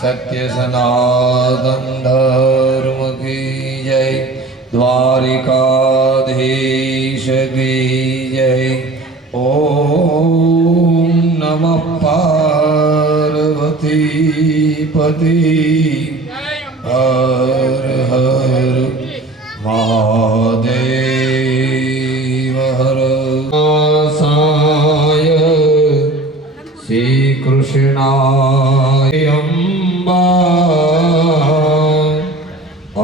सत्य सनातन धर्म की जय, द्वारिकाधीश की जय। ओम नमः पार्वती पति हर हर महादेव। हर साय श्री कृष्णाय अम्बा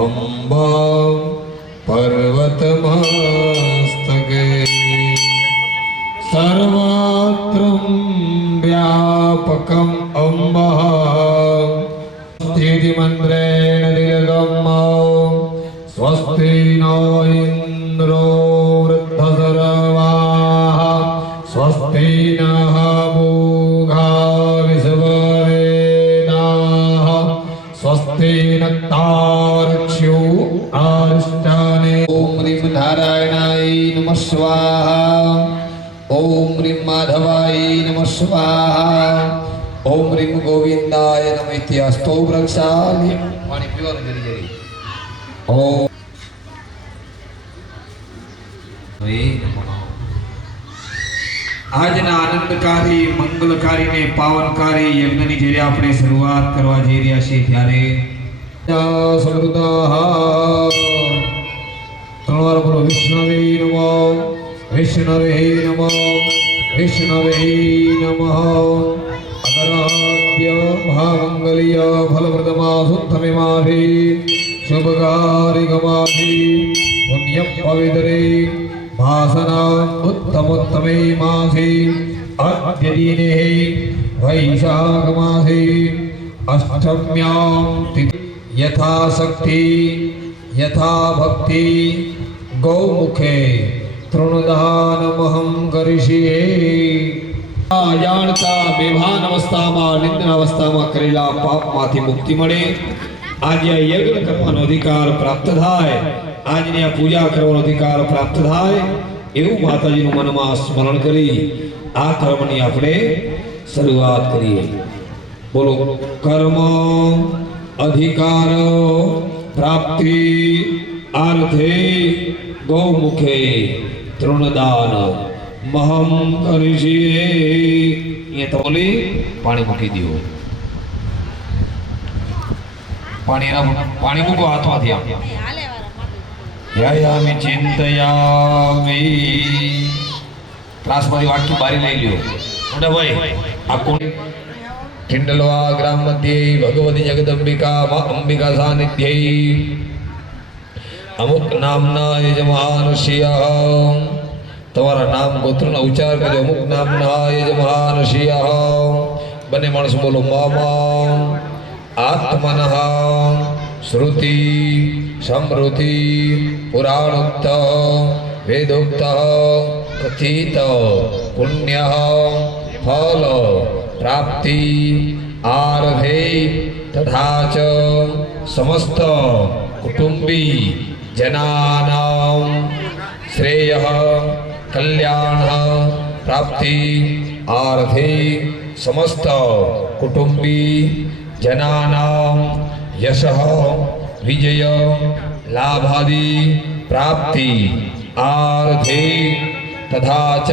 अम्बा पर्वतमस्तके सर्वत्रं व्यापकम् अम्बा स्थिति मन्त्रेण दिलगम् स्वस्ति नो इन्द्रो वृद्धसर्वाः स्वस्ति नः पूषा विश्ववेदाः स्वस्ति नक्तारक्ष्यो आरिष्टाने। ओम ह्रीं नारायणाय नमः स्वाहा, ओम ह्रीं माधवाय नमः स्वाहा, ओम ह्रीं गोविंदाय नमः इत्यास्तो वृक्षालि। पाणी पीવાનું જરી જરી। ओम આજના આનંદકારી મંગલકારી ને પાવનકારી યજ્ઞની જ્યારે આપણે શરૂઆત કરવા જઈ રહ્યા છીએ ત્યારે સમૃદ્ધ ત્રણ બોલો વિષ્ણવે નમઃ વિષ્ણવે નમઃ વિષ્ણવે નમઃ। અગરાદ્ય મહામંગલ્ય ફલપ્રદમા શુદ્ધમેમાભિ શુભકારિકમાભિ પુણ્ય પવિત્રે भासना उत्तमोत्तमे मासे अद्य दिने वैशाख मासे अष्टम्यां तिथि यथाशक्ति यथा भक्ति गौमुखे तृणदानमहं करिष्ये। जाणता बेभान अवस्थाમાં નિંદ્રા અવસ્થામાં કરેલા પાપમાંથી મુક્તિ મળે, આજે યજ્ઞ કરવાનો અધિકાર પ્રાપ્ત થાય, આજની આ પૂજા કરવાનો અધિકાર પ્રાપ્ત થાય એવું માતાજીનું મનમાં સ્મરણ કરી આ કર્મની આપણે શરૂઆત કરીએ। બોલો કર્મ અધિકાર પ્રાપ્તિ આર્થે ગૌમુખે તૃણદાન મહમ કરિષ્યે। એ તો બોલી પાણી મૂકી દો, પાણી મૂકો હાથમાંથી આમ। યાયામિ ચિંતયામિ ક્લાસમાંથી વાટકી બારી લઈ લ્યો મોટા ભાઈ। આ કોણ? ઠિંડલવા ગ્રામ મધ્યે ભગવતી જગદંબિકા અંબિકા સાનિધ્યે અમુક નામના યજમાનસ્ય। તમારા નામ ગોત્રનો ઉચ્ચાર કરજો। અમુક નામના યજમાનસ્ય। બંને માણસો બોલો મામા आत्मनः श्रुति समृति पुराणोक्त वेदोक्त कथित पुण्य फल प्राप्ति आरभे तथा च समस्त कुटुंबी जनानां श्रेयः कल्याण प्राप्ति आरभे समस्त कुटुंबी जनानां यशः विजय लाभादि प्राप्ति आर्थे तथा च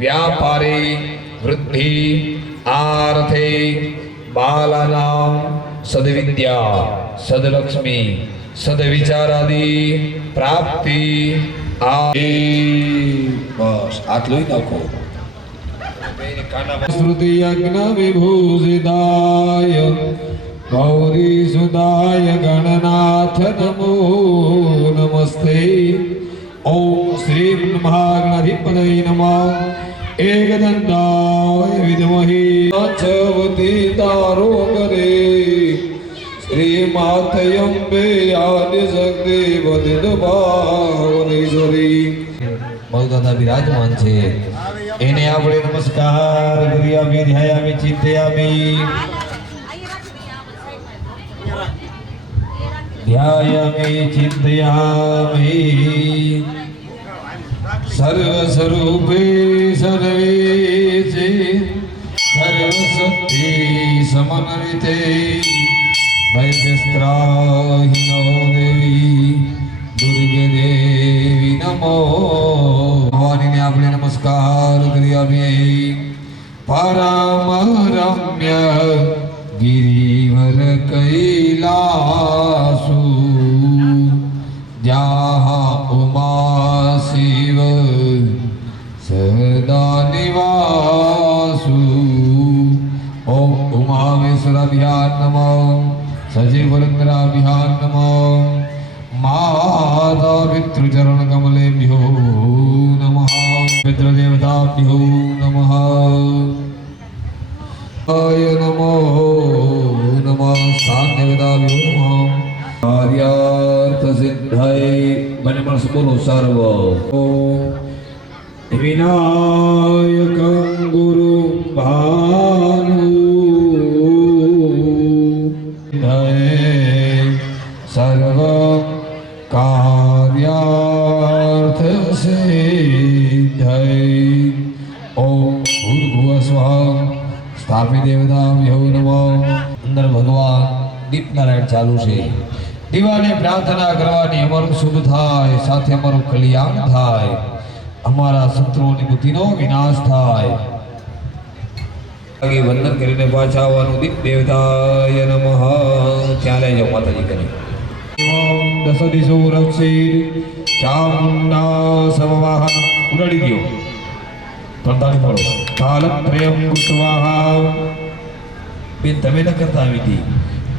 व्यापारे वृद्धि आर्थे बालानां सद्विद्या सद्लक्ष्मी सद्विचारादि प्राप्ति बस आटલું નાખો। श्रुति यज्ञ विभूषिताय गौरी सुदाय गणनाथ नमो नमस्ते। ओम श्री ब्रह्माग्नाधिपतये नमः। एकदन्ताय विद्महे छवती तारो करे श्रीमातयम्बे आदिशक्ति वदितभावनेश्वरी। बहुदादा विराजमान છે એને આપણે નમસ્કાર કર્યામી ધ્યાયામી ચિંતયામી ध्यायामि चिन्तयामि सर्वस्वरूपे सर्वेशे सर्वशक्ति समन्विते भयस्त्राहिनो देवी दुर्गे देवी नमो भवानी ने આપણે નમસ્કાર કરી આપીએ પરમ રમ્ય गिरिवर कैलासु जहाँ उमा शिव सदा निवासु ओम उमावेश्वराभ्यां नमः सजीवरंगराभ्यां नमः माता पितृचरण कमलेभ्यो नमः पितृदेवताभ्यो नमः आय नमो नमः सान्यवदाभ्यो नमः कार्यार्थ सिद्धाय बने मन से बोलो सर्व विनायकं गुरु भानु सर्व कार्यार्थ सिद्धाय ओम भूर्भुवः स्वः स्थापी देवताभ्यो नमः अंदर भगवान दीपनारायण चालू છે દીવાને પ્રાર્થના કરવાની અમારું શુભ થાય સાથે અમારું કલ્યાણ થાય અમારા શત્રુઓની બુદ્ધિનો વિનાશ થાય આગે વંદન કરીને પાછા આવવાનું દીપ દેવતાય નમઃ ત્યાં લઈ જાઓ માતાજી કરી ઓમ દસ દિશો રક્ષિત ચામુંડા સવવાહન ઉડાડી દો તંતાણી પડો કાલત્રયમ કૃત્વાહા બેન તમે ન કરતા આવી હતી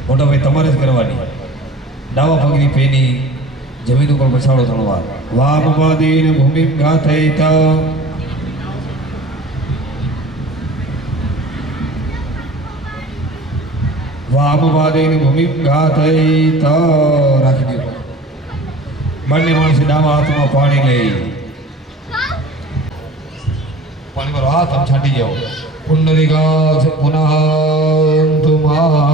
મોટા ભાઈ તમારે જ કરવાની ડાવા પગની પેની જમીન ઉપર પછાડો ત્રણ વાર વામવાદીન ભૂમિ ઘાતયિત વામવાદીન ભૂમિ ઘાતયિત રાખી દો બંને માણસે ડાવા હાથમાં પાણી લઈ પાણી મારો હાથ આમ છાંટી જાઓ પુંડરીકાક્ષ પુનઃ તુમા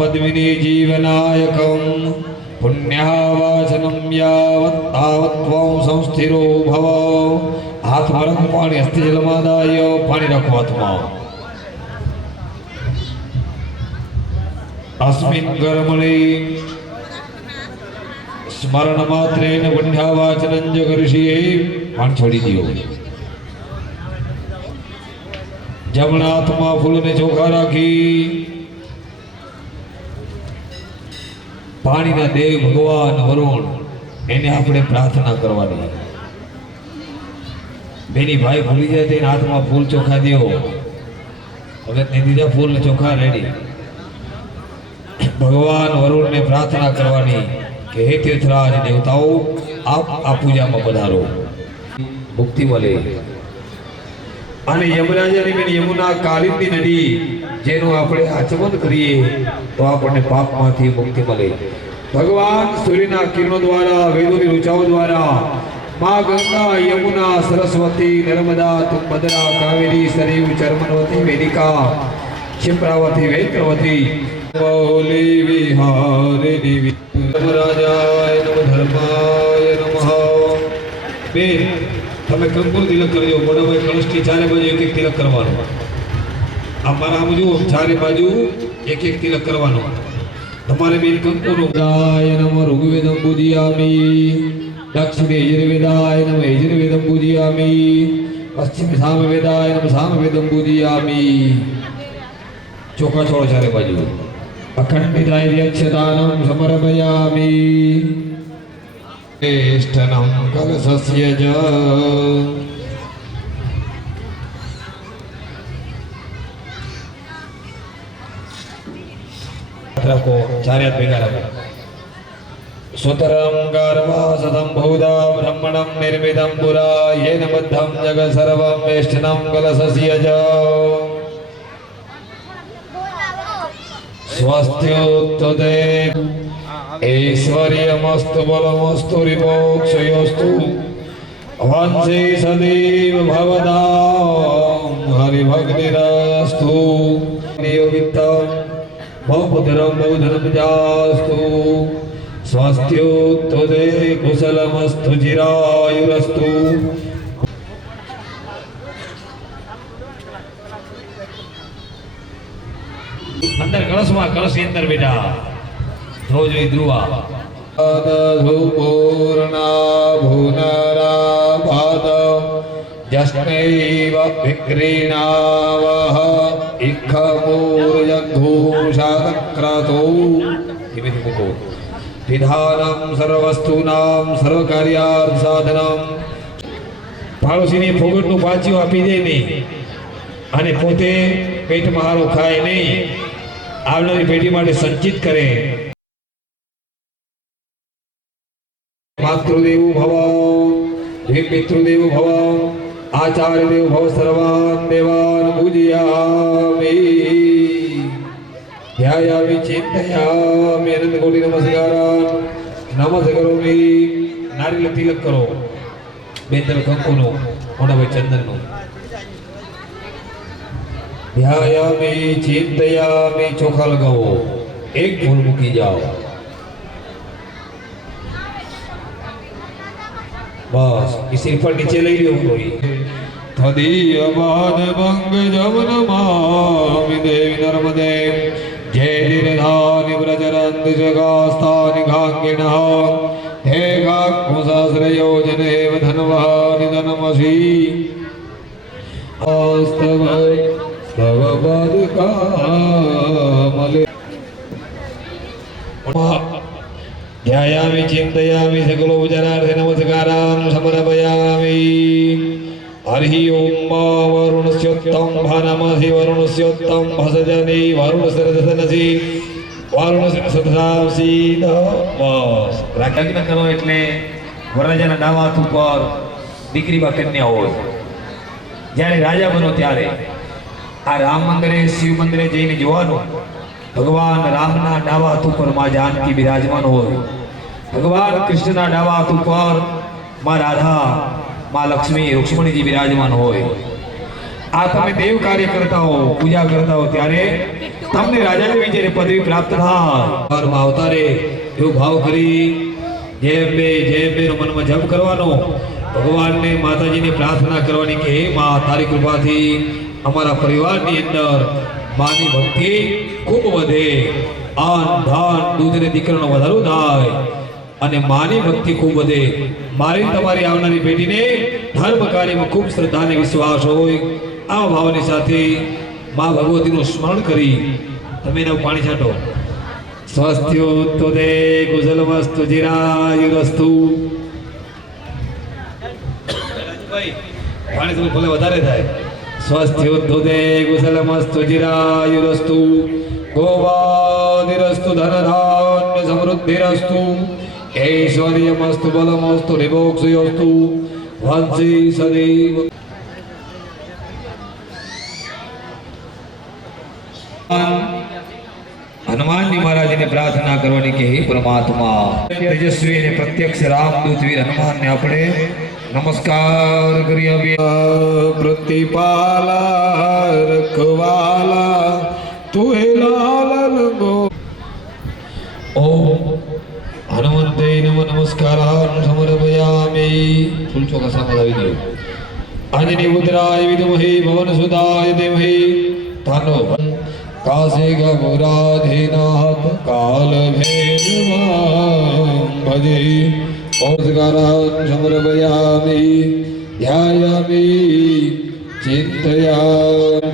પદ્મિની જીવનાયકમ પુણ્યાવાચનમ યાવત તાવત ત્વં સંસ્થિરો ભવ હાથમાં રાખો પાણી હસ્તે જલમાં દાય પાણી રાખો હાથમાં અસ્મિન કર્મણે સ્મરણ માત્રેન પુણ્યાવાચનં જ કરીએ પાણી છોડી દો જમણા હાથમાં ફૂલને ચોખા રાખી પાણીના દેવ ભગવાન વરુણ એને આપણે પ્રાર્થના કરવાની બેની ભાઈ ભૂલી જાય તેના હાથમાં ફૂલ ચોખા દેવો હવે તે દીધા ફૂલ ને ચોખા રેડી ભગવાન વરુણને પ્રાર્થના કરવાની કે હે તીર્થરાજ દેવતાઓ આપ આ પૂજામાં પધારો મુક્તિ મળે અને યમરાજાની બેન યમુના કાલિંદી નદી જેનું આપણે આચમન કરીએ તો આપણને પાપમાંથી મુક્તિ મળે ભગવાન સૂર્યના કિરણો દ્વારા વેદોની ઋચાઓ દ્વારા માં ગંગા યમુના સરસ્વતી નર્મદા તુંગભદ્રા કાવેરી સરયુ ચર્મનવતી વેદિકા ક્ષિપ્રાવતી વૈત્રવતી મૌલી વિહારિણી યમરાજાય નમઃ ધર્માય નમઃ બેન તમે કંકુર તિલક કરજો મોટા ભાઈ કળશની ચારે બાજુ એક એક તિલક કરવાનો આ મારા આમ જુઓ ચારે બાજુ એક એક તિલક કરવાનો તમારે બેન કંકુર ગાય નમઃ ઋગ્વેદમ પૂજયામી દક્ષિણે યજુર્વેદાય નમઃ યજુર્વેદમ પૂજયામી પશ્ચિમે સામવેદાય નમઃ સામવેદમ પૂજયામી ચોખા છોડો ચારે બાજુ અખંડિતાય યક્ષદાનમ સમર્પયામી એષ્ટનમ કલશસ્ય જ રાખો ચારે હાથ ભેગા રાખો સુતરમ ગર્ભા સતમ ભૂદા બ્રહ્મણમ નિર્મિતમ પુરા યેન બદ્ધમ જગત સર્વમ એષ્ટનમ કલશસ્ય જ સ્વસ્ત્યોત્તદે ऐश्वर्यमस्तु बलमस्तु रिपोक्षयोस्तु वंशे सदैव भवतां हरिभक्तिरस्तु नियोगितं बहुपुत्रं बहुधनमजास्तु स्वास्थ्योत्तदे कुशलमस्तु चिरायुरस्तु અંદર કળશમાં કળશની અંદર બેટા ધ્રુવ જોઈ ધ્રુવા પૂર્ણા ભુનરા ભાદ જસ્મૈવ વિક્રીણાવહ ઇખમૂર્યઘૂષાતક્રતો ધીમે ધીમે કહો વિધાનમ સર્વવસ્તુનામ સર્વકાર્યાર્થ સાધનમ પાડોશીને ફોગટનું પાછું આપી દે નહીં અને પોતે પેટમાં હારો ખાય નહીં આવનારી પેઢી માટે સંચિત કરે માતૃદેવો ભવ પિતૃદેવો ભવ આચાર્ય દેવો ભવ સર્વાન દેવાન પૂજયામિ ધ્યાયામિ ચિંતયામિ અનંત કોટી નમસ્કારાન નમસ્તે કરોમિ નારિયેળ તિલક કરો બેતર કંકુનો મોટાભાઈ ચંદનનો ધ્યાયામિ ચિંતયામિ ચોખા લગાવો એક ફૂલ મૂકી જાઓ बस इसी पर नीचे ले लियो कोई तदीय बाद भंग जवन मामि देवी नर्मदे जय निर्धानि व्रजरन्त जगास्तानि गांगिनः हे गाकुशास्त्रयो जनेव धनवानि धनमसि आस्तव स्तव बदकामले ध्यायामि चिन्तयामि सकलोपचारार्थे नमस्कारान् समर्पयामि हरिः ओं मा वरुणस्योत्तम भानमसि वरुणस्योत्तम भसजनि वरुणसरसनसि वरुणसरसनसि बस લગ્ન કરો એટલે વરરાજાના ડાવા હાથ ઉપર દીકરીમાં કન્યા હોય જ્યારે રાજા બનો ત્યારે આ રામ મંદિરે શિવ મંદિરે જઈને જોવાનું ભગવાન રામના ડાવા હાથ ઉપર માં જાનકી બિરાજમાન હોય ભગવાન કૃષ્ણના ડાવા હાથ ઉપર માં રાધા માં લક્ષ્મી રૂક્ષ્મણીજી બિરાજમાન હોય આ તમે દેવ કાર્ય કરતા હો પૂજા કરતા હો ત્યારે તમને રાજાની વિજયની પદવી પ્રાપ્ત થાય માં અવતારે એવો ભાવ કરી જય અંબે નો મનમાં જપ કરવાનો ભગવાનને માતાજીને પ્રાર્થના કરવાની કે હે માં તારી કૃપાથી અમારા પરિવારની અંદર માની ભક્તિ ખૂબ વધે આન ધાન દૂધ ને દીકરાનો વધારો થાય અને માની ભક્તિ ખૂબ વધે મારી તમારી આવનારી પેઢીને ધર્મ કાર્યમાં ખૂબ શ્રદ્ધા અને વિશ્વાસ હોય આ ભાવની સાથે માં ભગવતીનું સ્મરણ કરી તમે એના પાણી છાંટો સ્વસ્ત્યોત્તદે કુશલમસ્તુ ચિરાયુરસ્તુ પાણી થોડું ભલે વધારે થાય સ્વસ્ત્યોત્તદે કુશલમસ્તુ ચિરાયુરસ્તુ ગોવાદિરસ્તુ ધનધાન્ય સમૃદ્ધિરસ્તુ ऐश्वर्यमस्तु बलमस्तु निमोक्षयोस्तु वंशी सदैव हनुमान जी महाराज ने प्रार्थना करवानी के हे परमात्मा तेजस्वी ने प्रत्यक्ष रामदूत वीर हनुमान ने अपने नमस्कार करिया प्रतिपाला रखवाला तुहे लालन गो ओम हनुमंते नमो नमस्कारान् समर्पयामि फूल चौका सामने दावी दो अंजनी पुत्राय विद्महे भवनसुताय धीमहि तन्नो कासे गौराधीनाथ काल भैरवां भजे नमस्कारान् समर्पयामि ध्यायामि चिन्तयामि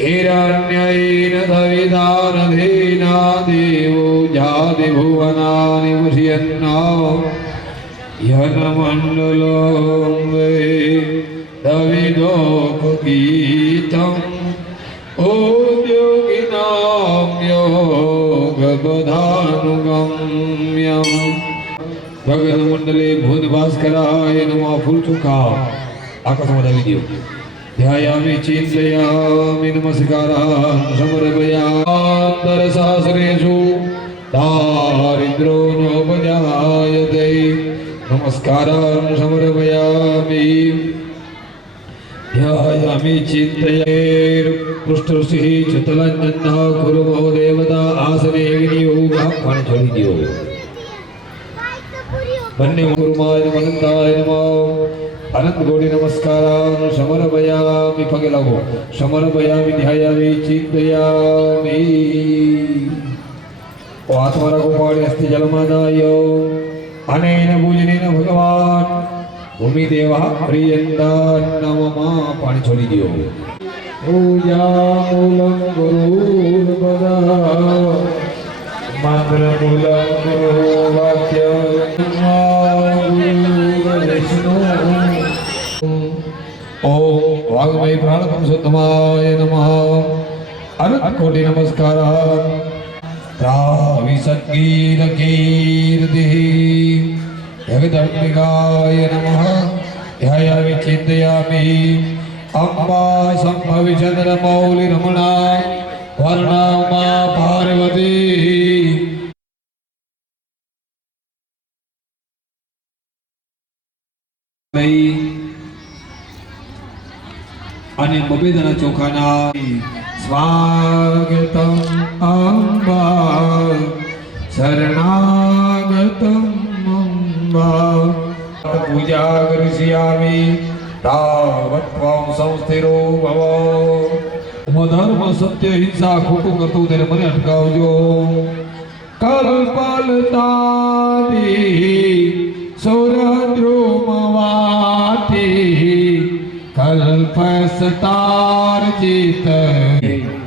हिरण्येन धविदानधीना देवो जाति भुवनानि मुह्यन्ना यनमण्डलं वे दविदोपगीतम् उद्योगिनां योगबधानुगम्यम् गगनमण्डले भूतभास्कराय नमः फूलचुका आकाशमध्ये विद्यो ध्यायामि चिन्तयामि नमस्कारान् समर्पयान्तरसहस्रेषु दारिद्रो नोपजायते नमस्कारान् समर्पयामि ध्यायामि चिन्तयेर्पृष्ठऋषिः चतुलञ्जनः कुरुमो देवता आसने विनियोगः पाणी छोड़ी दियो બંને ગુરુમાય નમઃ अनंत गोड़ी नमस्कारान् समर्पयामि पगे लगो समर्पयामि ध्यायामि चिन्तयामि ओ आत्मा रखो पाड़ी अस्ति जलमादायो अनेन पूजनेन भगवान भूमि देवा प्रियंदा नमः पानी छोड़ी दियो पूजा मूलम गुरुर्पदा मंत्र मूलम गुरु वाक्य विष्णु ओम वाग्मय प्राणपम सुतमाय नमः अनंत कोटि नमस्कार त्राविसद्गीर कीर्ति जगदम्बिकाय नमः ध्यायामि चिन्तयामि अम्बा संभवि चंद्रमौलि रमणा वर्णमा पार्वती અને બબેદાના ચોખાના સ્વાગતમ અંબા શરણાગતમ અંબા પૂજા કરિષ્યામિ તાવત ત્વં સંસ્થિરો ભવ ધર્મ સત્ય હિંસા ખોટું કરતું ત્યારે મને અટકાવજો કલ્પલતાદી સૌરદ્રુમવાતી કલ્પસતાર્જિત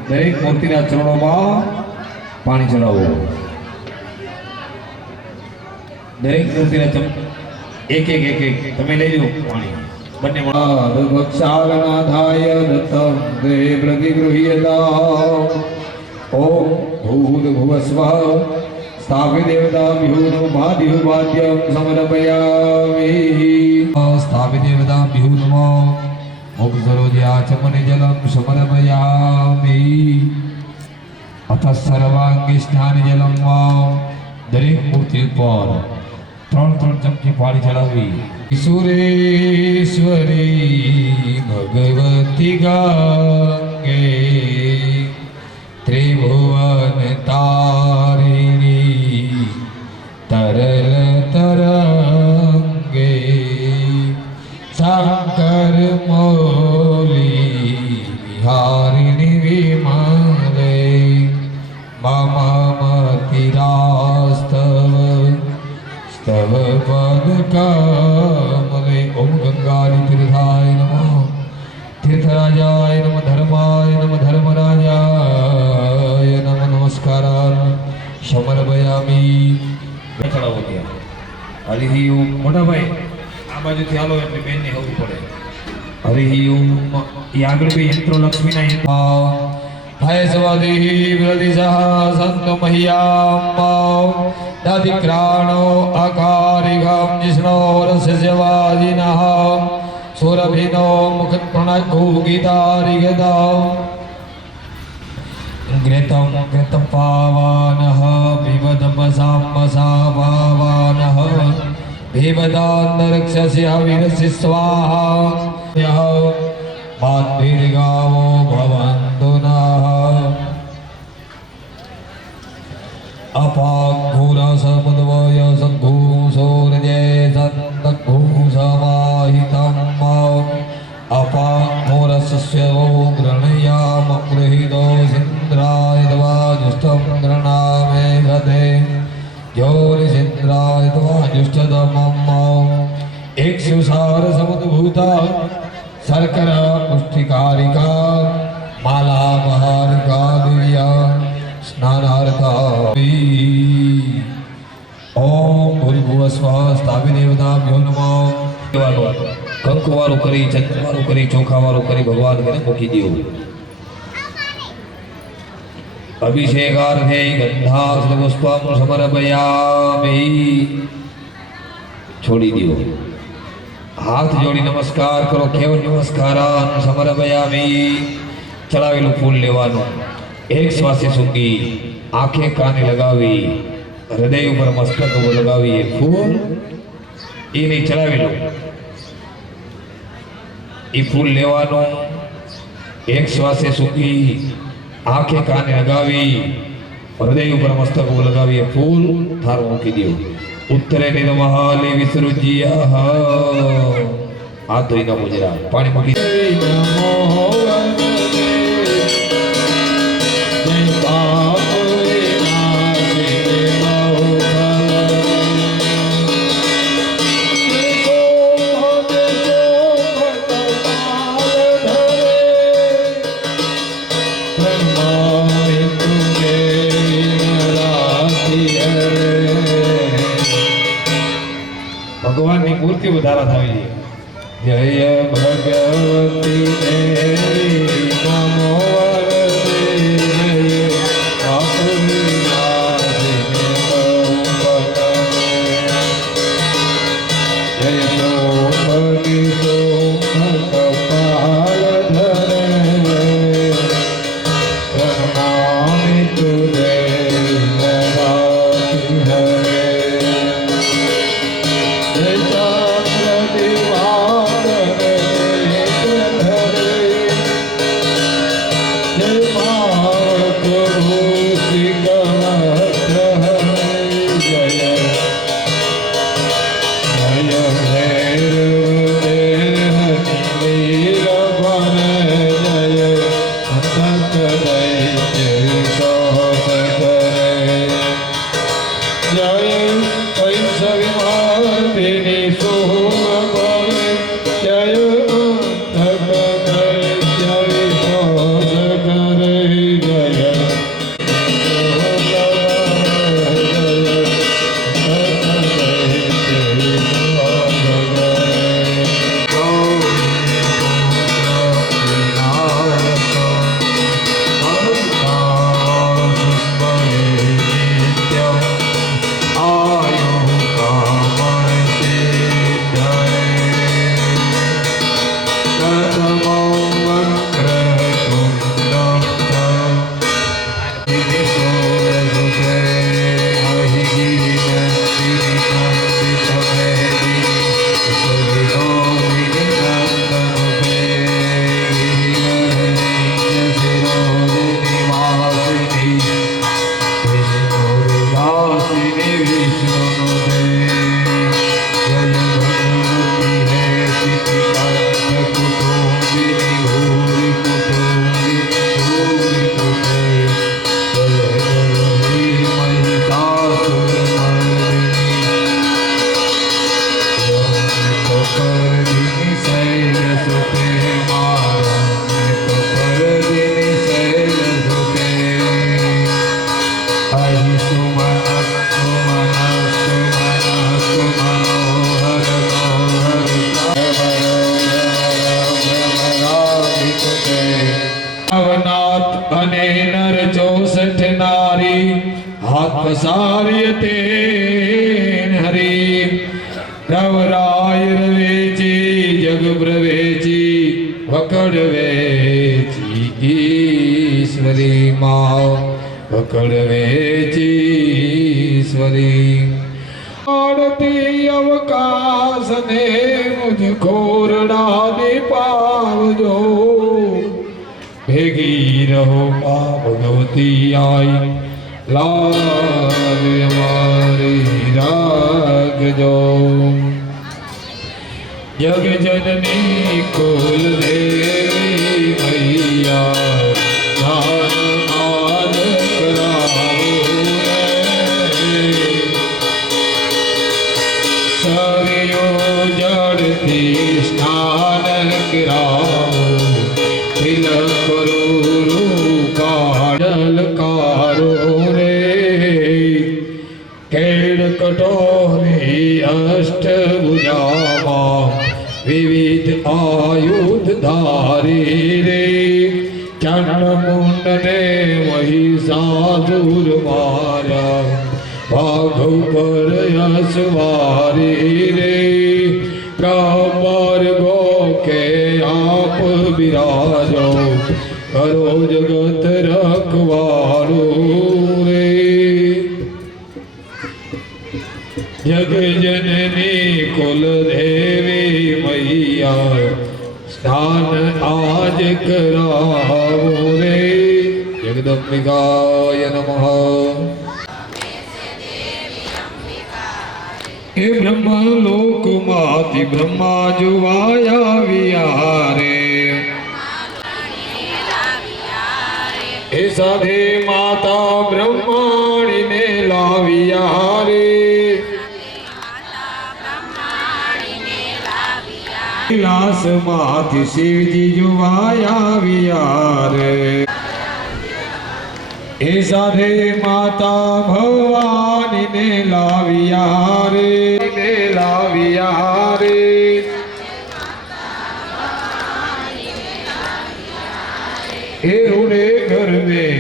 દરેક મૂર્તિના ચરણોમાં પાણી ચડાવો દરેક મૂર્તિના એક એક એક એક તમે લઈ લો પાણી બંને ભક્ષાલનાથાય દત્તમ તે પ્રતિગૃહ્યતા ઓમ ભૂર્ભુવસ્વઃ स्थापि देवताभ्यो भाद्योपाद्यं समर्पयामि स्थापि देवताभ्यो नमो मुखसरोजाचमने जलं समर्पयामि अथ सर्वांगी स्नान जलं वा दरेक मूर्ति पर त्रण चमची पाणी चढ़ावी सुरेश्वरी भगवती गंगे त्रिभुवन तारिणी तरल तरंगे शंकर मौली विहारिणी विमले मम मतिरास्तव स्तव पद कमले ओम गंगाधि तीर्थाय नमः तीर्थराजाय नमः धर्माय नमः धर्मराजाय नमः नमस्कारान् समर्पयामि ચડાવો ત્યાં હરિ ઓમ મોટા ભાઈ આ બાજુથી હાલો એટલે બેનને હોવું પડે હરિ ઓમ એ આગળ બે યંત્રો લક્ષ્મીના યંત્ર ભય સ્વદેહી પ્રતિસહ સંત મહ્યામ દાધિક્રાણો અકારિગમ જીષ્ણોરસ્ય સેવાદિનઃ સુરભિનો મુખપ્રણગો ગીતારિગદા घृतं घृतं पावानः पिबदमसाम्बसा पावानः पिबदान्तरिक्षस्य हविरस्य स्वाहा यः माद्भिर्गावो भवन्तु नः अपाघुरसमुद्वय सद्घूसोर्जे सन्तघूसमाहितं अपाघुरस्य गृह्याम गृहीतो सिन्द्राय द्वाजुष्टं गृह्णामे गते ज्योतिषिन्द्राय द्वाजुष्टतमम् इक्षुसार समुद्भूता शर्करा पुष्टिकारिका माला महारिका दिव्या स्नानार्था ओम भूर्भुवस्वः स्थापि देवताभ्यो नमः કંકુવાળું કરી ચંદ્રવાળું કરી ચોખાવાળું કરી ભગવાન મને મૂકી દો અભિષેકાર્થે ગંધાક્ષ પુષ્પમ સમર્પયામિ છોડી દો હાથ જોડી નમસ્કાર કરો કેવલ નમસ્કારાન સમર્પયામિ ચડાવેલું ફૂલ લેવાનું એક શ્વાસે સૂકી આંખે કાને લગાવી હૃદય ઉપર મસ્તક ઉપર લગાવી એ ફૂલ એ નહીં ચડાવેલું એ ફૂલ લેવાનું એક શ્વાસે સૂકી આંખે કાને લગાવી હૃદય ઉપર મસ્તક ઉપર લગાવી એ ફૂલ થાર મૂકી દો ઉત્તરે નિર્મહાલે વિસૃજ્ય હાથ ધોઈના મોજરા પાણી મૂકી ભગવાનની મૂર્તિ વધારા થવી જોઈએ જય ભગવતી દેવી નમો વરદે આપણી નાથને જય સોમની સોમ કપાલ ધરે પ્રણામી તુદે અને નર 64 નારી હાથ પસાર્ય તે હરી રવરાય રવેચી જગ પ્રવેચી વકડ વેચી ઈશ્વરી માં વકડ વેચી ઈશ્વરી આરતી અવકાશ ને મુझ ખોરડા દે પાવજો ભેગી રહો મા ભગવતી આઈ લાજ અમારી રાખજો જગ જનની કુલ દેવી મૈયા નાદ કરાવો સરિયો જળથી સ્નાન કરાવો તિલક કરું કાજલ કારો રે કેડ કટોરી અષ્ટભુજામાં વિવિધ આયુધ ધારી રે ચંડ ને મહિષાસુર માર્યા ભાગ પર અસવારી રે કબર ગોકે આપ બિરાજો કરો જગત રખવાળું રે જગ જનની કુલ દેવી મૈયા સ્નાન આજ કરાવો રે જગદંબિકાય નમઃ એ બ્રહ્મ લોકમાંથી બ્રહ્મા જોવાયા વિયારે એ સાથે માતા બ્રહ્માણીને લાવ્યા રે કૈલાસમાંથી શિવજી જોવાયા વિયારે એ સાથે માતા ભવાનીને લાવ્યા રે એ રૂડે ઘર में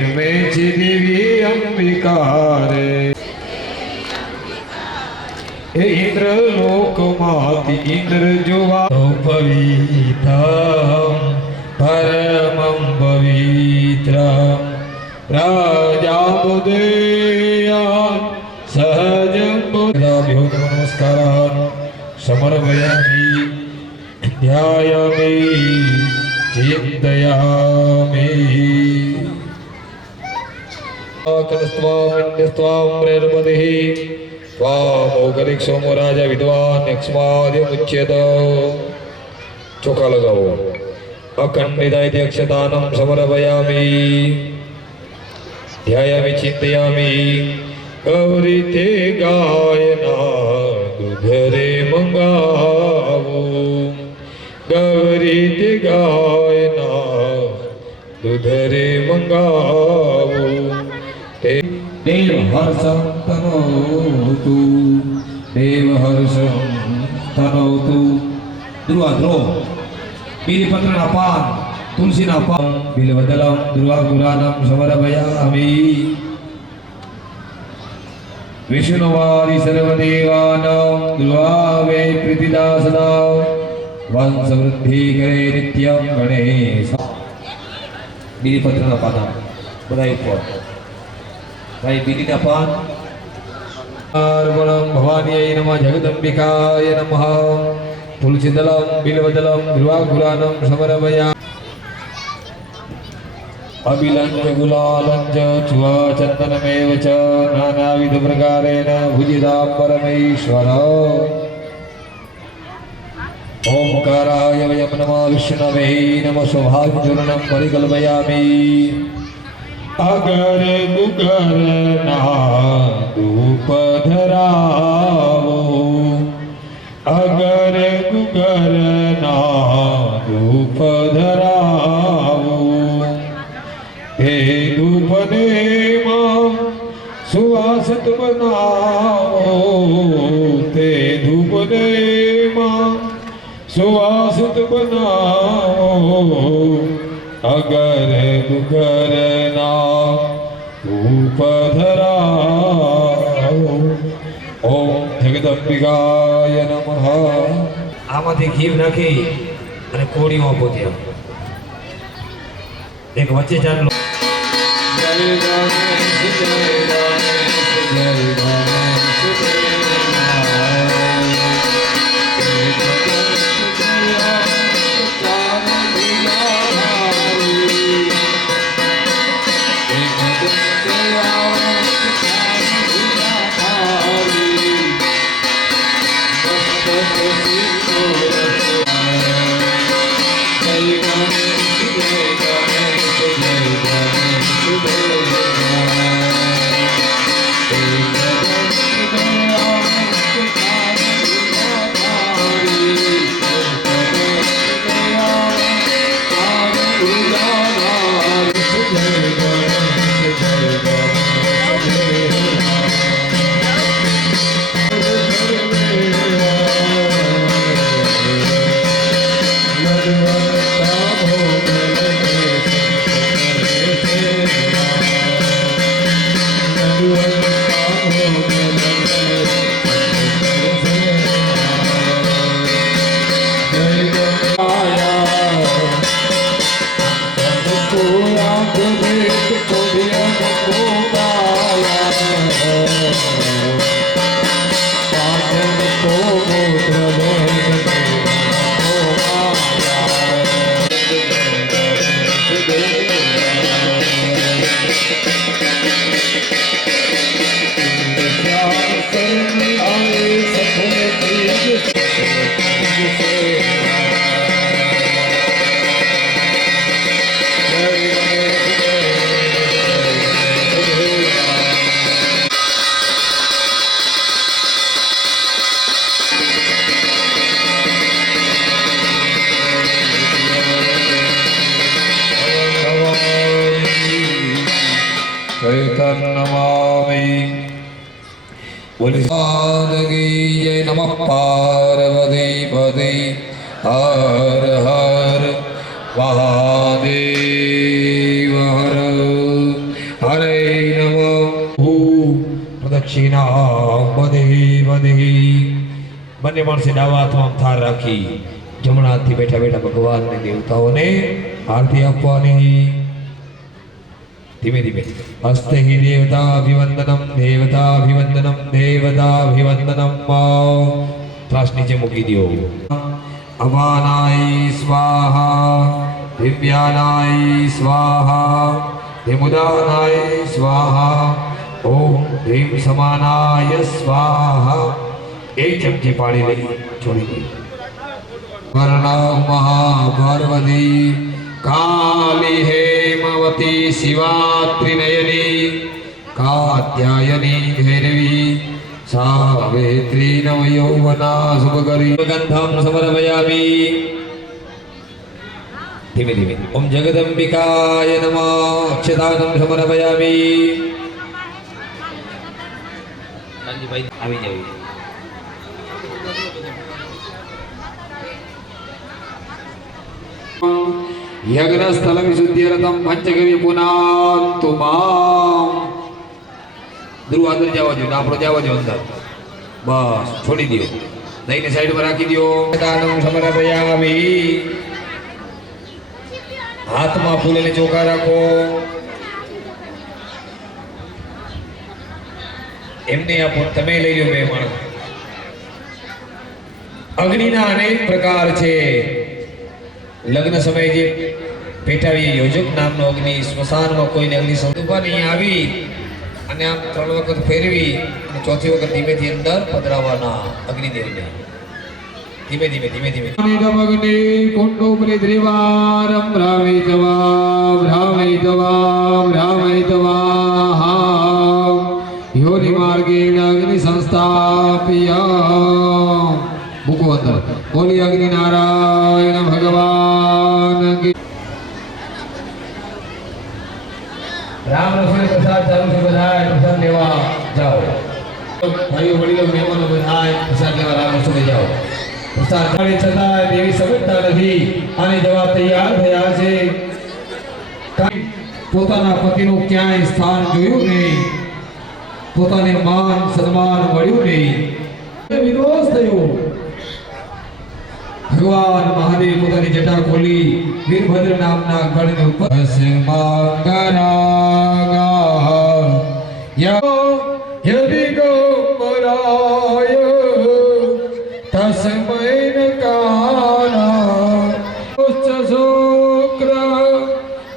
रमे છે દેવી અંબિકા રે એ ઇન્દ્ર લોકમાંથી ઇન્દ્ર જોવા પવિત્રમ પરમં પવિત્રમ રાજાબુદેયા સહજં બોધાભ્યો નમસ્કાર સમર્પયામિ ધ્યાયામિ चिन्तयामि कलस्त्वामिन्द्यस्त्वां प्रेरपतिः त्वामोगरिक सोमो राजा विद्वान् यक्ष्माद्यमुच्यत चोखा लगाओ अखण्डितायति अक्षतानं समर्पयामि ध्यायामि चिन्तयामि गौरी ते गायना दुधरे मंगावो गौरी ते गायना दुधरे मंगावो देव हर्षं तनोतु देव हर्षं तनोतु द्रुवा द्रो बीलीपत्रना पान तुलसीना पान बिल्वदलम द्रुवा गुरानम समर्पयामि विष्णुवादि सर्वदेवानां द्रुवावे प्रीतिदासनां वंश वृद्धि करे नित्यं गणेश बीलीपत्रना पान बधाई पर भाई बीलीना पान अर्पणं भवान्यै नमः जगदम्बिकाय नमः तुलसीदलं बिल्वदलं द्रुवागुरानं समर्पयामि अभिलंच गुलालंच चुवा चंदनमेव च नानाविध प्रकारेण भुजितां परमेश्वर ओंकाराय वयं नमः विष्णवे नमः सौभाग्यचूर्णं परिकल्पयामि अगर गुगर धूप धरावो अगर गुगर धूप धरावो हे धूपने मां सुवासित बनाओ ते धूपने मां सुवासित बनाओ अगर गुगर धूप धराओ ओम जगदम्बिकाय नमः आमाथी घी नाखी અને કોડીમાં પોત્યા એક વચ્ચે ચાલો જય ગણેશ જય ગણેશ જય ગણેશ जय गणेश जय गणेश जय गणेश कीर्तन नमामि बोले सादगी जय नमः पार्वती पदे हर हर महादेव हर हरे नमः प्रदक्षिणा बधे बधे બંને માણસે ડાવા હાથમાં થાર રાખી જમણા હાથથી બેઠા બેઠા ભગવાનને દેવતાઓને આરતી આપવાની ધીમે ધીમે હસ્તે હિ દેવતાભિવંદનમ દેવતાભિવંદનમ દેવતાભિવંદનમ ત્રાસ નીચે મૂકી દો અવાનાય સ્વાહા દિવ્યાનાય સ્વાહા હિમુદાનાય સ્વાહા ઓમ હ્રીમ સમાનાય સ્વાહા एक चमचे पानी ले छोड़ी दी वर्णा महापार्वती काली हेमवती शिवा त्रिनयनी कात्यायनी भैरवी सावित्री नवयौवना शुभकरी गंधम समर्पयामि धीमे धीमे ओम जगदंबिकाय नमः अक्षतानं समर्पयामि भाई આવી જાવ यज्ञस्थल विशुद्धिरतम पंचगव्य पुनातु माम ध्रुव अंदर जावा जो आपड़ो जावा जो अंदर बस छोड़ी दियो दही ने साइड पर राखी दियो दानम समर्पयामि हाथ में फूल ने चोखा राखो एमने आपो तमे लई लो बे माणस अग्निना अनेक प्रकार छे लग्न समय जे पेटावी योजक नामनो अग्नि स्मशान में कोई अग्नि संतुपानी आवी અને આમ ત્રણ વખત ફેરવી અને ચોથી વખત ધીમેથી અંદર પધરાવવાના અગ્નિદેવ ને ધીમે ધીમે ધીમે ધીમે અગ્નિ કુંડોપરી દ્રિવારમ ભ્રામિતવા ભ્રામિતવા ભ્રામિતવા યોનિ માર્ગેણ અગ્નિ સંસ્થાપ્ય મૂકો અંદર બોલી અગ્નિ નારાયણ ભગવાન की राम रसोई प्रसाद चालू से बधाए प्रसाद लेवा जाओ भाइयों बड़ीओ मेहमानो बधाए प्रसाद लेवा राम रसोई जाओ प्रसाद चाले छता देवी समजता નથી આને જવા તૈયાર થયા છે પોતાના પતિનું ક્યાંય સ્થાન જોયું નહીં પોતાને માન સન્માન મળ્યું નહીં વિરોધ થયો भगवान महादेव પોતાની જટા ખોલી વીરભદ્ર નામના ગણને ઉપર મંગરાગા यदि गोमराय तस्मै नकारा उच्च शुक्र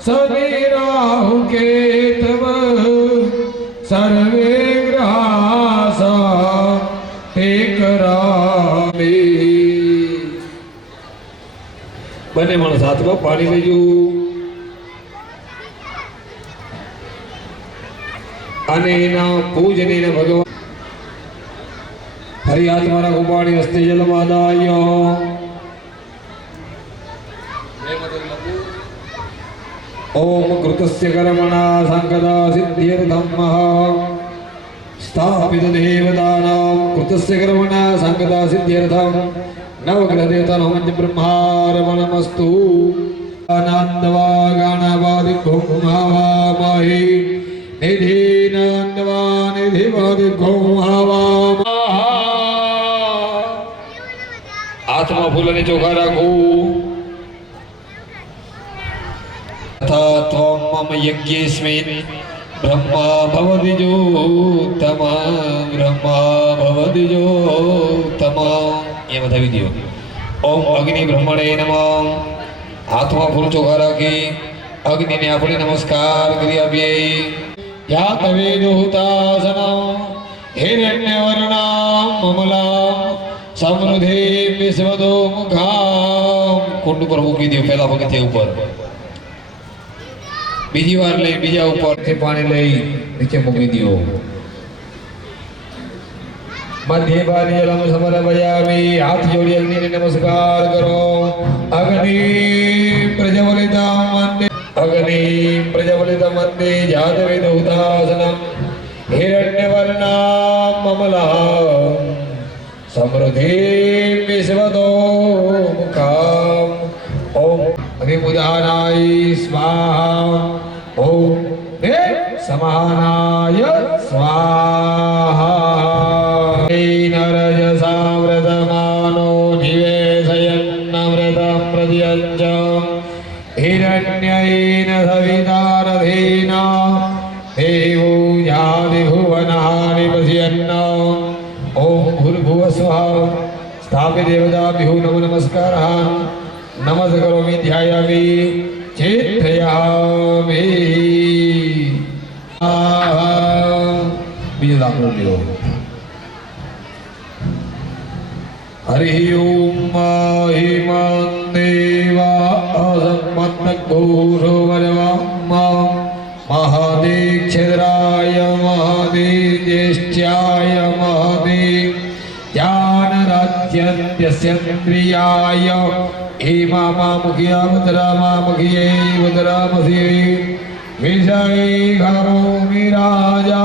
शनि राहु केतव सर्वे ग्रहासा एकरामे बने माणस हाथમાં પાણી લેજો અને એના પૂજનીને ભગવાન હરિ આત્માના ઉપાડી હસ્તે જલમાદાય ओम कृतस्य कर्मणा संकदा सिद्ध्यर्थम स्थापित देवतानां कृतस्य कर्मणा संकदा सिद्ध्यर्थम नवग्रह देवतानां ब्रह्मार्पणमस्तु आनंदवा गणवादि घुमावामहे निधिनंदवा निधिवादि घुमावामहे आत्मा फूलने चोखा राखो तथा त्वं मम यज्ञेऽस्मिन् ब्रह्मा भवति ज्योतमा ब्रह्मा भवति ज्योतमा ये बतावी दियो ओम अग्नि ब्रह्मणे नमः हाथમાં ફૂલ ચોખા રાખી અગ્નિને આપણે નમસ્કાર કરી આપીએ યા તવે દોહતાસના હિરણ્યવર્ણામ મમલામ સમૃદ્ધિ વિશ્વદો મુખામ કુંડ પર મૂકી દો પહેલા પગથિયા ઉપર બીજી વાર લઈ બીજા ઉપરથી પાણી લઈ નીચે મૂકી દો मध्य बारी जलम समर्पयामि हाथ जोड़ी अग्नि ने नमस्कार करो अग्नि प्रज्वलिता मन्ये वन्दे जातविदुदासनं हिरण्यवर्णां ममलां समृद्धिं विश्वतो मुखाम् ॐ अभिमुदानाय स्वाहा ॐ समानाय स्वाहा नरजसा व्रतमानो निवेशयन्नमृतं प्रत्यञ्च हिरण्येन सवितारधेना देवो यादिभुवनानि पश्यन्न ॐ भूर्भुवः स्वः स्थापि देवताभ्यो नमो नमस्कारः नमस्करोमि ध्यायामि चिन्तयामि बीजो दाखलो લ્યો हरि ओम महिमं देवा असम्पन्नघोषो वरवाम महादीक्षिद्राय महादीज्येष्ठ्याय महादीज्ञानराज्यन्त्यस्यन्द्रियाय हेमामामुखियावतरामामुखिये वतरामसि विषये करोमि राजा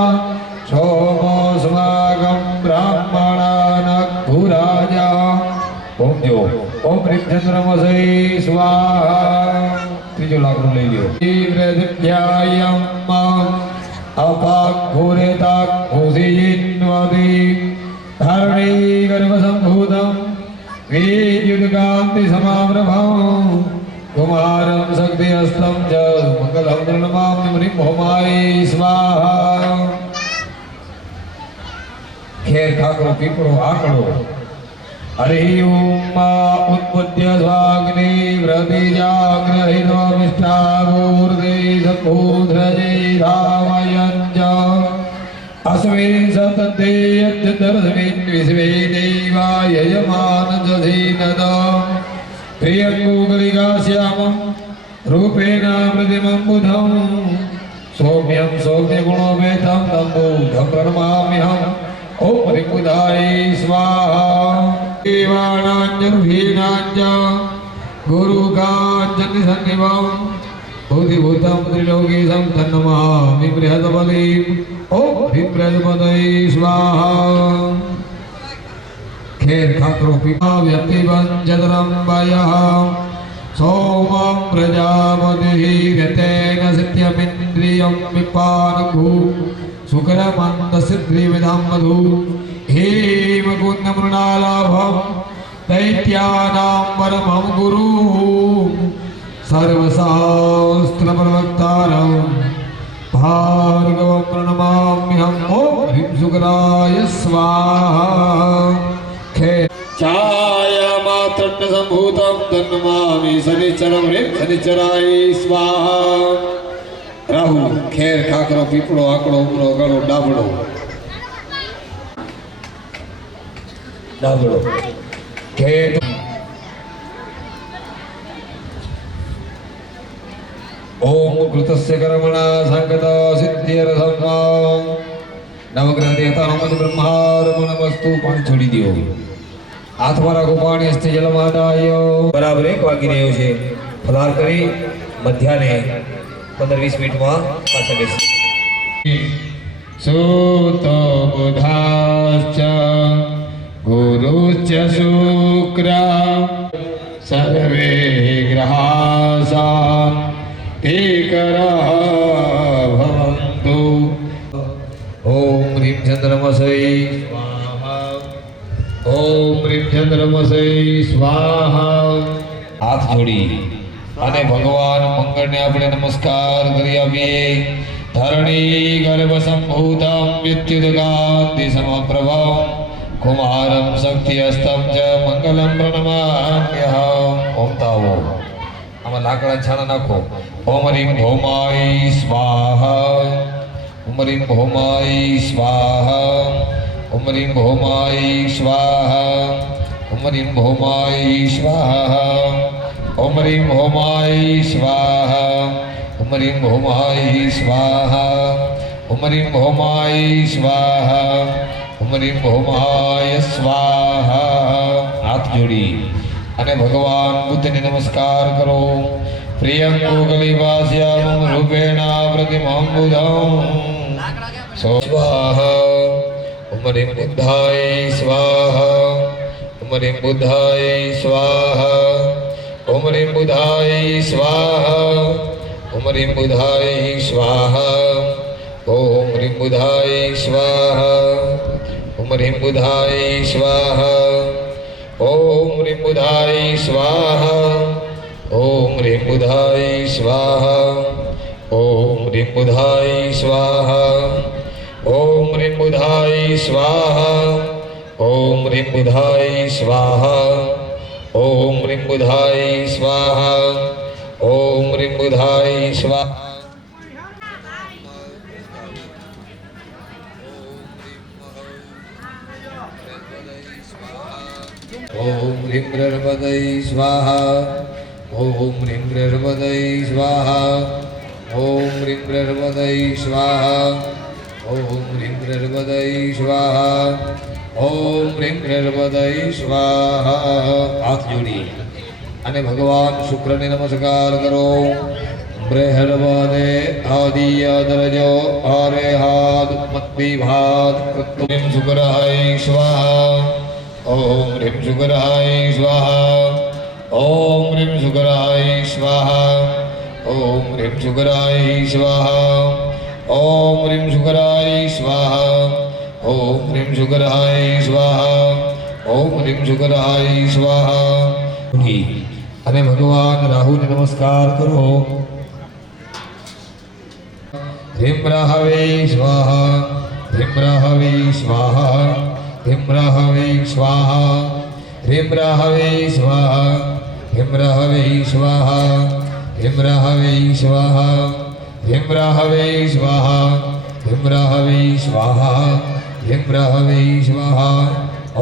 सोमस्माकं ब्राह्मणानघुराजा ओम देव ओम ह्रीं चंद्रमसे स्वाहा त्रीजो लाकड़ो लई ल्यो व्रतध्यायम् अपाघोरेताघोषयिन्वति धरणी गर्भसम्भूतं वेद्युत्कान्ति समाप्रभं कुमारं शक्तिहस्तं च मङ्गलं प्रणमामि ह्रीं भौमाय स्वाहा खेर खाकरो पीपळो आकड़ो हरि ओम उत्पद्य स्वाग्नि व्रतिजाग्रहितमिष्टागोर्दे सपूध्रजे धावयञ्च अस्मिन् सतते यद्दर्शमिन् विश्वे देवा यजमानजधीनद प्रियङ्गुकलिकाश्यामं रूपेण प्रतिमं बुधं सौम्यं सौम्यगुणोपेतं तं बुधं प्रणमाम्यहम् ओम ह्रीं बुधाय स्वाहा देवानाञ्जनुहीनाञ्च गुरुकाञ्चनिसन्निभं बुद्धिभूतं त्रिलोकीशं तन्नमामि बृहस्पतिम् ओम ह्रीं बृहस्पतये स्वाहा खेर खाकरो पीपा व्यक्तिवञ्चतरं वयः सोमं प्रजापतिः रतेन सत्यमिन्द्रियं विपानभू सुकरमन्दसिद्धिविधं मधु हेमकुन्दमृणालाभं दैत्यानां परमं गुरु सर्वशास्त्रप्रवक्तारं भार्गवं प्रणमाम्यहम् ॐ ह्रीं शुक्राय स्वाहा छायामात्रण्डसम्भूतं तन्नमामि शनिश्चरं ह्रीं शनिश्चराय स्वाहा राहु खेर खाकरो पीपड़ो आकड़ो उमरो गड़ो डाबड़ो डाबड़ो खेर ओम कृतस्य कर्मणा संगता सिद्ध्यर्थं नवग्रह देवता नमः ब्रह्मार्पणमस्तु पाणी छोड़ी दियो हाथ मारा को पाणी हस्ते जलमादाय बराबर 1 वागी રહ્યો છે ફલાર કરી મધ્યાને 15-20 મિનિટમાં પાછા બેસી સૂત બુધાશ્ચ ગુરુશ્ચ શુક્ર સર્વે ગ્રહાસા એકરઃ ભવन्तु ઓમ ह्रीं चन्द्रमसे स्वाहा ओम ह्रीं चन्द्रमसे स्वाहा हाथ जोड़ी અને ભગવાન મંગળને આપણે નમસ્કાર કરી આવીએ ધરણી ગર્ભ સંભૂતમ વિદ્યુતકાંતિ સમપ્રભમ કુમારમ શક્તિ હસ્તમ ચ મંગલમ પ્રણમામ્યહમ ઓમ તાવો આમાં લાકડા છાણા નાખો ઓમ હરીમ ભૌમાય સ્વાહા ઓમ હરીમ ભૌમાય સ્વાહા ઓમ હરીમ ભૌમાય સ્વાહા ઓમ હરીમ ભૌમાય સ્વાહા ओम ह्रीं भौमाय स्वाहा ओम ह्रीं भौमाय स्वाहा ओम ह्रीं भौमाय स्वाहा ओम ह्रीं भौमाय स्वाहा हाथ जोड़ी અને ભગવાન બુદ્ધને નમસ્કાર કરો प्रियंकुकविवास्यामं रूपेण प्रतिमां बुधं स्वाहा ॐ ह्रीं बुद्धाय स्वाहा ॐ ह्रीं बुद्धाय स्वाहा ॐ ह्रीं बुद्धाय स्वाहा ॐ ह्रीं बुद्धाय स्वाहा ॐ ह्रीं बुद्धाय स्वाहा ॐ ह्रीं बुद्धाय स्वाहा ॐ ह्रीं बुद्धाय स्वाहा ॐ ह्रीं बुद्धाय स्वाहा ॐ ह्रीं बुद्धाय स्वाहा ॐ ह्रीं बुद्धाय स्वाहा ॐ ह्रीं बुद्धाय स्वाहा ॐ ह्रीं बुद्धाय स्वाहा ॐ ह्रीं बुद्धाय स्वाहा ॐ ह्रीं ब्रह्मदै स्वाहा ॐ ह्रीं ब्रह्मदै स्वाहा ॐ ह्रीं ब्रह्मदै स्वाहा ॐ ह्रीं ब्रह्मदै स्वाहा ॐ ह्रीं ब्रह्मदै स्वाहा हाथ जोड़ी અને ભગવાન શુક્રને નમસ્કાર કરો બૃહસ્પતિ આદિ અદરજો અરે હાથ મત્તિ ભાત કૃત્રિમ શુક્રાય સ્વાહા ॐ ह्रीं शुक्राय स्वाहा ॐ ह्रीं शुक्राय स्वाहा ॐ ह्रीं शुक्राय स्वाहा ॐ ह्रीं शुक्राय स्वाहा ॐ ह्रीं शुक्राय स्वाहा ॐ ह्रीं शुक्राय स्वाहा અને ભગવાન રાહુને નમસ્કાર કરો ह्रीं राहवे स्वाहा ह्रीं राहवे स्वाहा ह्रीं राहवे स्वाहा ह्रीं राहवे स्वाहा ह्रीं राहवे स्वाहा ह्रीं राहवे स्वाहा ह्रीं राहवे स्वाहा ह्रीं राहवे स्वाहा ह्रीं राहवे स्वाहा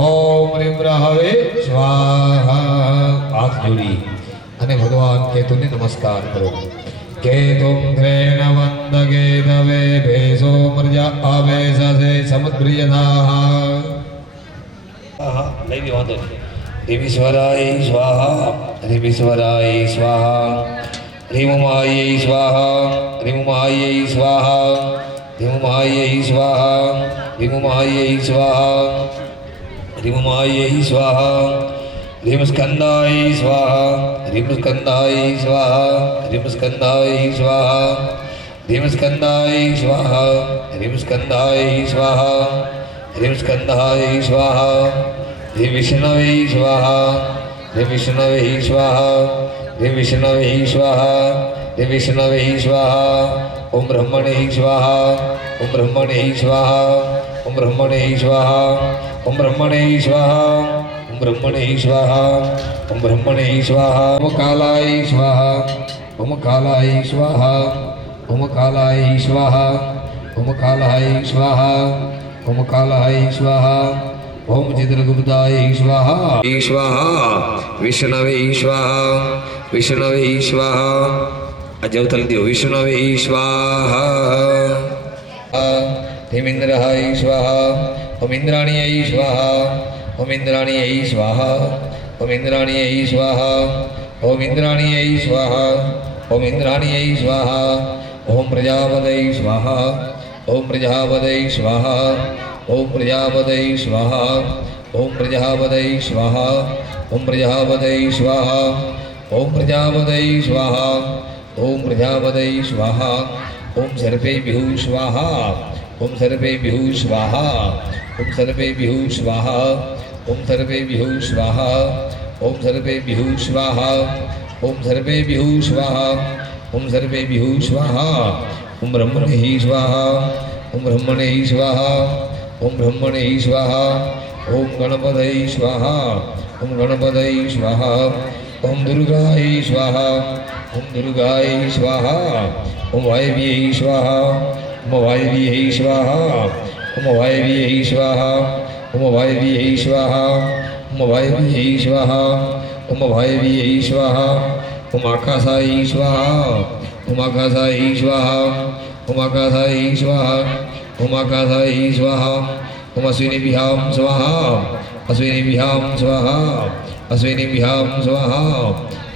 ॐ ह्रीं राहवे स्वाहा हाथ जोड़ी અને ભગવાન કેતુને નમસ્કાર કરો केतुं घ्रेण वन्दकेतवे भेषो मर्या आवेशसे समुद्रियधाः नहीं वांधो ह्रीमीश्वराय स्वाहा ह्रीमीश्वराय स्वाहा ह्रीं उमायै स्वाहा ह्रीं उमायै स्वाहा ह्रीं उमायै स्वाहा ह्रीं उमायै स्वाहा ह्रीं उमायै स्वाहा ह्रीं स्कन्दाय स्वाहा ह्रीं स्कन्दाय स्वाहा ह्रीं स्कन्दाय स्वाहा ह्रीं स्कन्दाय स्वाहा ह्रीं स्कन्दाय स्वाहा ह्रीं स्कन्दाय स्वाहा ह्रीं विष्णवे स्वाहा ह्रीं विष्णवे स्वाहा ह्रीं विष्णवे स्वाहा ह्रीं विष्णवे स्वाहा ॐ ब्रह्मणे स्वाहा ॐ ब्रह्मणे स्वाहा ॐ ब्रह्मणे स्वाहा ॐ ब्रह्मणे स्वाहा ॐ ब्रह्मणे स्वाहा ॐ ब्रह्मणे स्वाहा ॐ कालाय स्वाहा ॐ कालाय स्वाहा ॐ कालाय स्वाहा ॐ कालाय स्वाहा ॐ कालाय स्वाहा ॐ चित्रगुप्ताय स्वाहा स्वाहा विष्णवे स्वाहा विष्णवे स्वाहा अजवतल दियो विष्णवे स्वाहा ह्रीमिन्द्राय स्वाहा ॐ इन्द्राणीयै स्वाहा ॐ इन्द्राणीयै स्वाहा ॐ इन्द्राणीयै स्वाहा ॐ इन्द्राणीयै स्वाहा ॐ इन्द्राणीयै स्वाहा ॐ प्रजापतये स्वाहा ॐ प्रजापतये स्वाहा ॐ प्रजापतये स्वाहा ॐ प्रजापतये स्वाहा ॐ प्रजापतये स्वाहा ॐ प्रजापतये स्वाहा ॐ प्रजापतये स्वाहा ॐ सर्वेभ्यो स्वाहा ॐ सर्वेभ्यो स्वाहा ॐ सर्वेभ्यो स्वाहा ॐ सर्वेभ्यो स्वाहा ॐ सर्वेभ्यो स्वाहा ॐ सर्वेभ्यो स्वाहा ॐ सर्वेभ्यो स्वाहा ॐ ब्रह्मणे स्वाहा ॐ ब्रह्मणे स्वाहा ॐ ब्रह्मणे स्वाहा ॐ गणपतये स्वाहा ॐ गणपतये स्वाहा ॐ दुर्गाय स्वाहा ॐ दुर्गाय स्वाहा ॐ वायव्यै स्वाहा ॐ वायव्यै स्वाहा ॐ वायव्यै स्वाहा ॐ वायव्यै स्वाहा ॐ वायव्यै स्वाहा ॐ वायव्यै स्वाहा ॐ आकाशाय स्वाहा ॐ आकाशाय स्वाहा ॐ आकाशाय स्वाहा ॐ आकाशाय स्वाहा ॐ अश्विनीभ्यां स्वाहा अश्विनीभ्यां स्वाहा अश्विनीभ्यां स्वाहा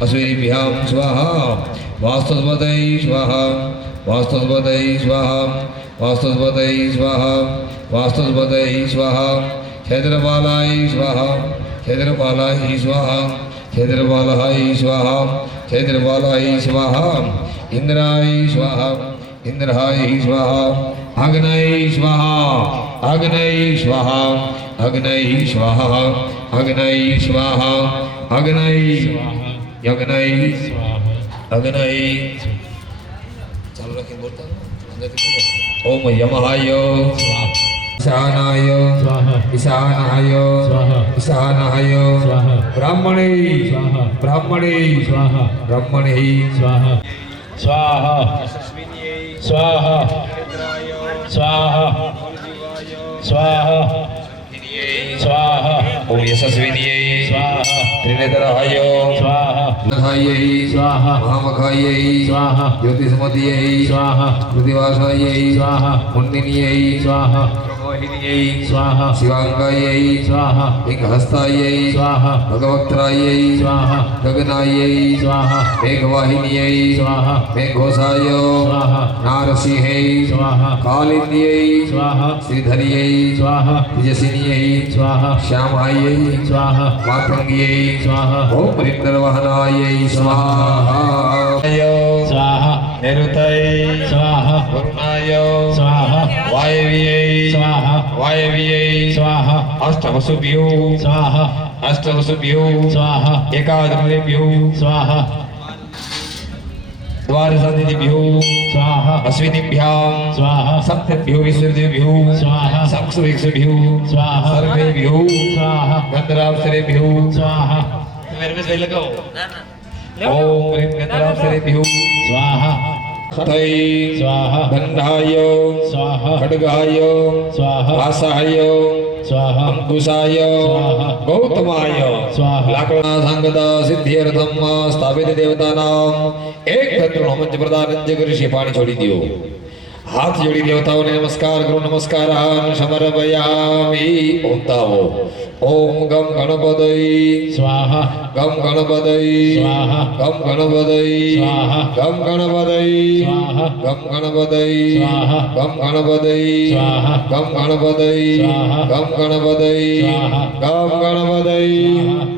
अश्विनीभ्यां स्वाहा वास्तुस्पतये स्वाहा वास्तुस्पतये स्वाहा वास्तुस्पतये स्वाहा वास्तुस्पतये स्वाहा क्षेत्रपालाय स्वाहा क्षेत्रपालाय स्वाहा क्षेत्रपालाय स्वाहा क्षेत्रपालाय स्वाहा इंद्राय स्वाहा इंद्राय स्वाहा अग्नये स्वाहा अग्नये स्वाहा अग्नये स्वाहा अग्नये स्वाहा अग्नये अग्नये अग्नये चालू रखें बोलता ओम यमहाय ईशानाय ईशानाय ईशानाय ब्राह्मणे ब्राह्मणे ब्राह्मणे स्वाहा स्वाहा स्वाहा स्वाहा स्वाहा स्वाहा ओम यशस्विन्ये स्वाहा त्रिनेत्राय स्वाहा स्वाहायै स्वाहा महामखायै स्वाहा ज्योतिषमत्यै स्वाहा कृतिवासायै स्वाहा मुन्निन्यै स्वाहा ब्रह्मवाहिन्यै स्वाहा शिवाङ्गायै स्वाहा एकहस्तायै स्वाहा भगवक्त्रायै स्वाहा गगनायै स्वाहा मेघवाहिन्यै स्वाहा मेघोषाय स्वाहा नारसिंहै स्वाहा कालिन्द्यै स्वाहा श्रीधर्यै स्वाहा तेजस्विन्यै स्वाहा श्यामायै स्वाहा मातङ्ग्यै स्वाहा ओम प्रीन्दरवहनायै स्वाहा स्वाहा निरुतै स्वाहा वरुणाय स्वाहा वायव्यै स्वाहा वायव्यै स्वाहा अष्टवसुभ्यो स्वाहा अष्टवसुभ्यो स्वाहा एकादशभ्यो स्वाहा द्वादशादिभ्यो स्वाहा अश्विनीभ्यां स्वाहा सप्तभ्यो विश्वदेभ्यो स्वाहा सक्सुविक्षुभ्यो स्वाहा सर्वेभ्यो स्वाहा गन्धराप्सरेभ्यो स्वाहा मेरे में सही लगाओ ओम ह्रीं गन्धराप्सरेभ्यो स्वाहा तै स्वाहा गन्धाय स्वाहा खड्गाय स्वाहा भासाय स्वाहा अंकुशाय स्वाहा गौतमाय स्वाहा लाकड़ा संगदा सिद्ध्यर्थम स्थापित देवतानाम एक तंत्र मंच प्रदान कर ऋषि पानी छोड़ी दियो हाथ जोड़ी देवताओं ने नमस्कार करो नमस्कारान् समर्पयामि ओम तावो ओम गम गणपतये स्वाहा गम गणपतये स्वाहा गम गणपतये स्वाहा गम गणपतये स्वाहा गम गणपतये स्वाहा गम गणपतये स्वाहा गम गणपतये स्वाहा गम गणपतये स्वाहा गम गणपतये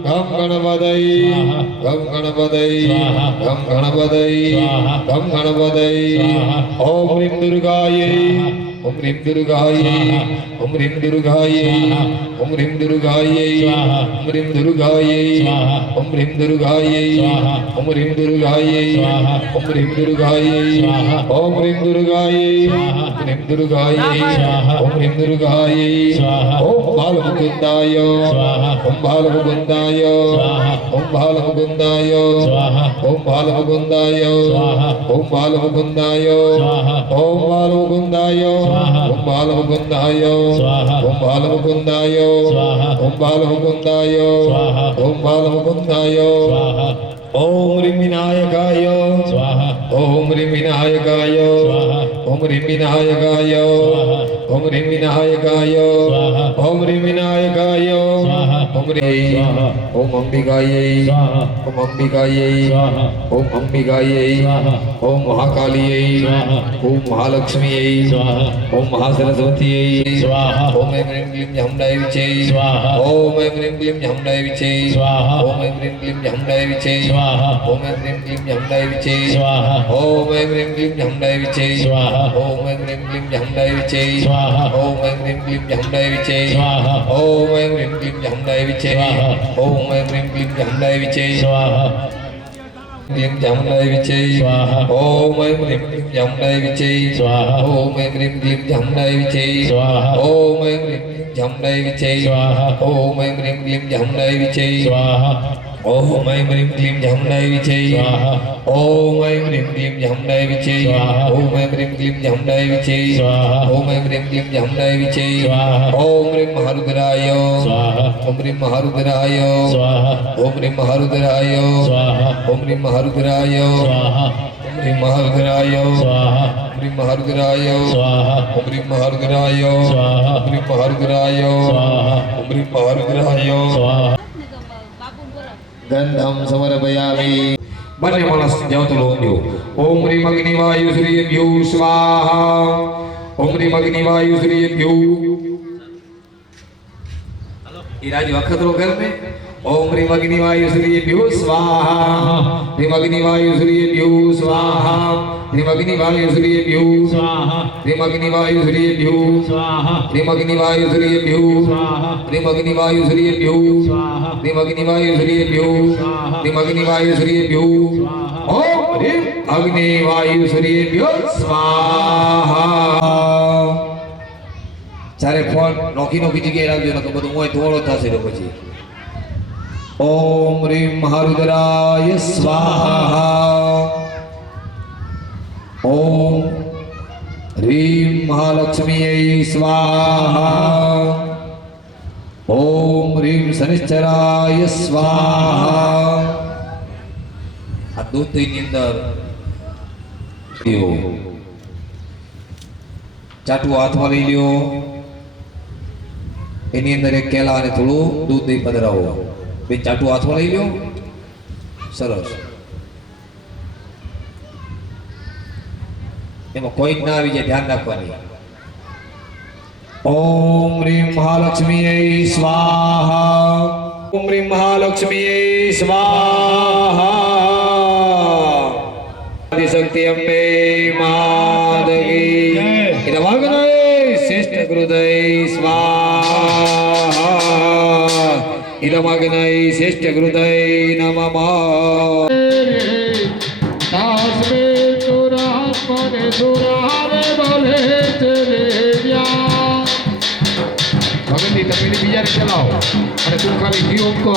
गम गणपतये स्वाहा गम गणपतये स्वाहा गम गणपतये स्वाहा गम गणपतये स्वाहा ओम ह्रीं दुर्गायै ओम ह्रीं दुर्गायै ओम ह्रीं दुर्गायै ओम ह्रीं दुर्गायै स्वाहा ओम ह्रीं दुर्गायै स्वाहा ओम ह्रीं दुर्गायै स्वाहा ओम ह्रीं दुर्गायै स्वाहा ओम ह्रीं दुर्गायै स्वाहा ओम ह्रीं दुर्गायै स्वाहा ओम ह्रीं दुर्गायै स्वाहा ओम ह्रीं दुर्गायै स्वाहा ओम बालमुकुन्दाय स्वाहा ओम बालमुकुन्दाय स्वाहा ओम बालमुकुन्दाय स्वाहा ओम बालमुकुन्दाय स्वाहा ओम बालमुकुन्दाय स्वाहा ओम बालमुकुन्दाय स्वाहा ओम बालमुकुन्दाय स्वाहा ओम बालमुकुन्दाय स्वाहा ओम बालमुकुन्दाय स्वाहा ओम बालमुकुन्दाय स्वाहा ओम ह्रीं विनायकाय स्वाहा ओम ह्रीं विनायकाय स्वाहा ओम ह्रीं विनायकाय स्वाहा ओम ह्रीं विनायकाय स्वाहा ओम ह्रीं विनायकाय स्वाहा ओम ह्रीं स्वाहा ओम अंबिकायै स्वाहा ओम अंबिकायै स्वाहा ओम अंबिकायै स्वाहा ओम महाकालियै स्वाहा ओम महालक्ष्मीयै स्वाहा ओम महासरस्वतीयै स्वाहा ओम ऐं ह्रीं क्लीं झमडाय विचे स्वाहा ओम ऐं ह्रीं क्लीं झमडाय विचे स्वाहा ओम ऐं ह्रीं क्लीं झमडाय विचे स्वाहा ओम ऐं ह्रीं क्लीं झमडाय विचे स्वाहा ओम ऐं ह्रीं क्लीं झमडाय विचे स्वाहा ओम ऐं ह्रीं क्लीं झमडाय विचे स्वाहा ओम ऐं ह्रीं क्लीं झमडाय विचे स्वाहा ओम ऐं ह्रीं क्लीं झमडाय विचे स्वाहा ओम ऐं ह्रीं क्लीं झमडाय विचे स्वाहा क्लीं झमडाय विचे स्वाहा ओम ऐं ह्रीं क्लीं झमडाय विचे स्वाहा ओम ऐं ह्रीं क्लीं झमडाय विचे स्वाहा ओम ऐं ह्रीं क्लीं झमडाय विचे स्वाहा ओम ऐं ह्रीं क्लीं झमडाय विचे स्वाहा ओम ऐं ह्रीं क्लीं झमडाय विचे स्वाहा ओम ऐं ह्रीं क्लीं झमडाय विचे स्वाहा ओम ऐं ह्रीं क्लीं झमडाय विचे स्वाहा ओम ऐं ह्रीं क्लीं झमडाय विचे स्वाहा ओम ह्रीं महारुद्राय स्वाहा ओम ह्रीं महारुद्राय स्वाहा ओम ह्रीं महारुद्राय स्वाहा ओम ह्रीं महारुद्राय स्वाहा ओम ह्रीं महारुद्राय स्वाहा ओम ह्रीं महारुद्राय स्वाहा ओम ह्रीं महारुद्राय स्वाहा ओम ह्रीं महारुद्राय स्वाहा ओम ह्रीं महारुद्राय स्वाहा गंधम समर्पयामि બંને માણસ જાઓ તો લોક ઓમ રીમ અગ્નિ વાયુ શ્રીભ્યો સ્વાહા ઓમ રીમ અગ્નિ વાયુ શ્રીભ્યો એ રાજ વખતરો કર ને ઓમ રીમ અગ્નિ વાયુ શ્રીભ્યો સ્વાહા રીમ અગ્નિ વાયુ શ્રીભ્યો સ્વાહા રીમ અગ્નિ વાયુ શ્રીભ્યો સ્વાહા રીમ અગ્નિ વાયુ શ્રીભ્યો સ્વાહા રીમ અગ્નિ વાયુ શ્રીભ્યો સ્વાહા રીમ અગ્નિ વાયુ શ્રીભ્યો સ્વાહા રીમ અગ્નિ વાયુ શ્રીભ્યો રીમ અગ્નિ વાયુ શ્રીભ્યો ઓમ રીમ અગ્નિ વાયુ શ્રીભ્યો સ્વાહા ચારે ફોન નોખી નોખી જગ્યાએ રાખજો ને તો બધું હોય તોડો થશે તો પછી ઓમ રીમ મહારુદ્રાય સ્વાહા ઓમ રીમ મહાલક્ષ્મીય સ્વાહા ઓમ રીમ શનિશ્ચરાય સ્વાહા આ દૂધની અંદર ચાટુ હાથમાં લઈ લ્યો એની અંદર એક કેલા અને થોડું દૂધ દહીં પધરાવો બે ચાટુ હાથમાં લઈ લ્યો સરસ એમાં કોઈ ના આવી જાય ધ્યાન રાખવાની ઓમ રીમ મહાલક્ષ્મીય સ્વાહા ઓમ રીમ મહાલક્ષ્મીય સ્વાહા આદિશક્તિ અંબે માદગી ઇદવાગ્નય શ્રેષ્ઠ હૃદય સ્વાહા ઇદવાગ્નય શ્રેષ્ઠ હૃદય નમઃ ભગતની તપેલી બીજાને ચલાવો અને તું ખાલી ઘી ઉમકો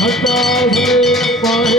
Hasta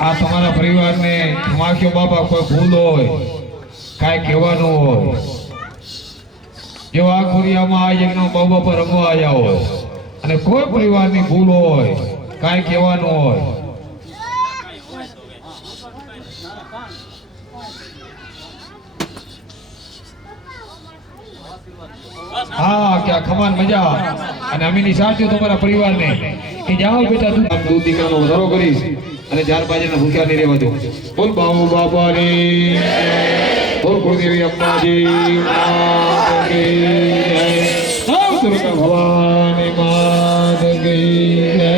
આ તમારા પરિવારને માખ્યો બાપા કોઈ ભૂલ હોય કાંઈ કહેવાનું હોય જો આ ખોરિયામાં આ યજ્ઞ બાબા પર રમવા આવ્યા હોય અને કોઈ પરિવારની ભૂલ હોય કાંઈ કહેવાનું હોય हाँ क्या खमान मजा અને અમીની સાચું તમારા પરિવારને કે જાઓ બેટા તું દૂધ દીકરાનો વધારો કરીશ અને ચાર બાજુના ભૂખ્યા નહીં રહેવા દો બોલ બાબુ બાપા રે બોલ કુળદેવી અમ્માજી માત કી જય નવ દુર્ગા ભવાની માત કી જય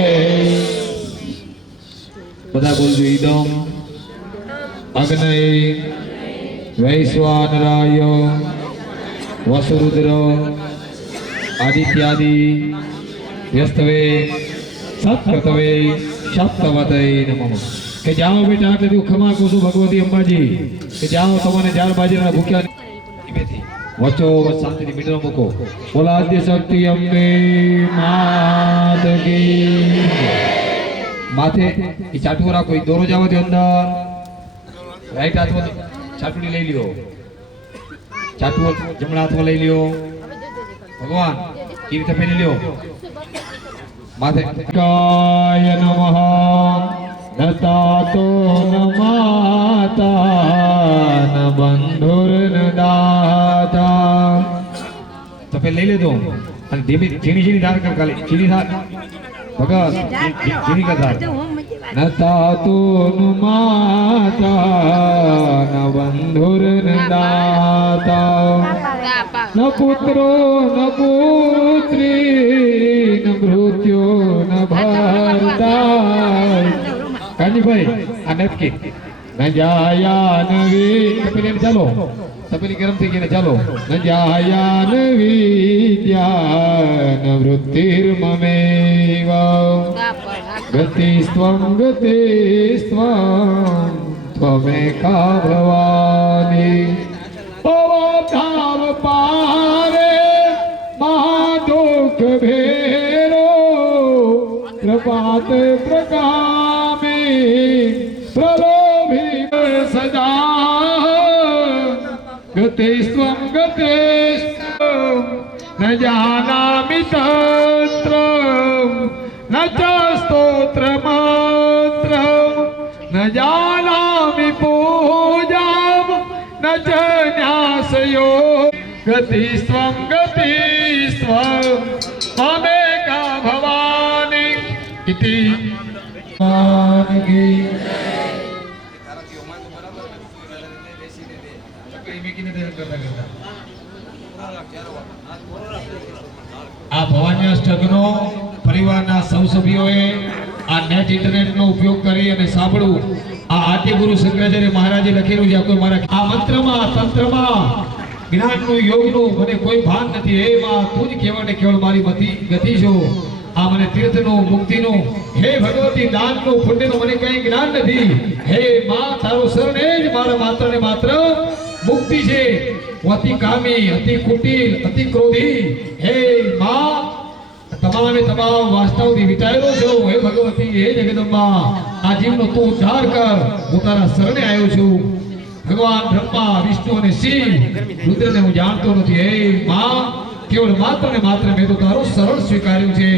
બધા બોલજો ઈદમ અગ્નય વૈશ્વાનરાય વસુરુદ્ર આદિત્યાદિ વ્યસ્તવે સત્કૃતવે સપ્તવતય નમઃ કે જાઓ બેટા આટલે તું ખમા કુસુ ભગવતી અંબાજી કે જાઓ તમને ચાર બાજુના ભૂખ્યા ધીમેથી વચો શાંતિથી મીટર મૂકો. બોલા આદ્ય શક્તિ અંબે માત કી. માથે એ ચાટુ રાખો, એ દોરો જાવ દે અંદર. રાઈટ હાથમાં ચાટુડી લઈ લ્યો, ચાટુ જમણા હાથમાં લઈ લ્યો. ભગવાન એ રીતે પહેરી લ્યો માથે. કાય નમઃ નતાતો ન માતા ન બંધુર ન દાતા. તો પેલા લઈ લેતો અને ધીમી ઝીણી ઝીણી ધાર કર, ખાલી ઝીણી ધાર ભગત ઝીણી કર ધાર. નતાતો ન માતા ન બંધુર ન દાતા ન પુત્રો ન પુત્રી ન મૃત્યુ ન ભરતા. કાનજીભાઈ આ નટકી ન જાયા ન વી ચાલો, તપેલી ગરમ થઈ ગઈ, ચાલો. ન જાયા ન વિદ્યા ન વૃત્તિર્મમેવ ગતિસ્ત્વં ગતિસ્ત્વં ત્વમેકા ભવાની. પવતાવ પારે મહાદુઃખ ભેરો કૃપાત પ્રકામી પ્રલોભી સદા ગતિસ્ત્વં ગતિસ્ત્વં ન જાનામિ તંત્રં ન ચ સ્તોત્ર મંત્રં ન જાનામિ પૂજાં ન ચ ન્યાસયો. ગતિસ્ત્વં ગતિસ્ત્વં મમેકા ભવાની ઇતિ. આ ભવાની અષ્ટકનો પરિવારના સૌ સભ્યોએ આ નેટ ઇન્ટરનેટનો ઉપયોગ કરી અને સાંભળવું. આ આદ્યગુરુ શંકરાચાર્ય મહારાજે લખેલું છે. કોઈ મારા આ મંત્રમાં તંત્રમાં જ્ઞાનનું યોગનું મને કોઈ ભાન નથી. હે માં તું જ કેવળ ને કેવળ મારી ગતિ છો. આ મને તીર્થનું મુક્તિનું હે ભગવતી દાનનું પુણ્યનું મને કઈ જ્ઞાન નથી. હે માં તારું શરણ એ જ મારા માત્ર ને માત્ર મુક્તિ છે. હું અતિ કામી, અતિ કુટિલ, અતિ ક્રોધી. હે માં તમામે તમામ વાસ્તવથી વિચારેલો છું. હે ભગવતી, હે જગદંબા, આ જીવનો તું ઉદ્ધાર કર. હું તારા શરણે આવ્યો છું. ભગવાન બ્રહ્મા, વિષ્ણુ અને શિવ રુદ્રને હું જાણતો નથી. હે માં કેવળ માત્ર ને માત્ર મેં તો તારું શરણ સ્વીકાર્યું છે.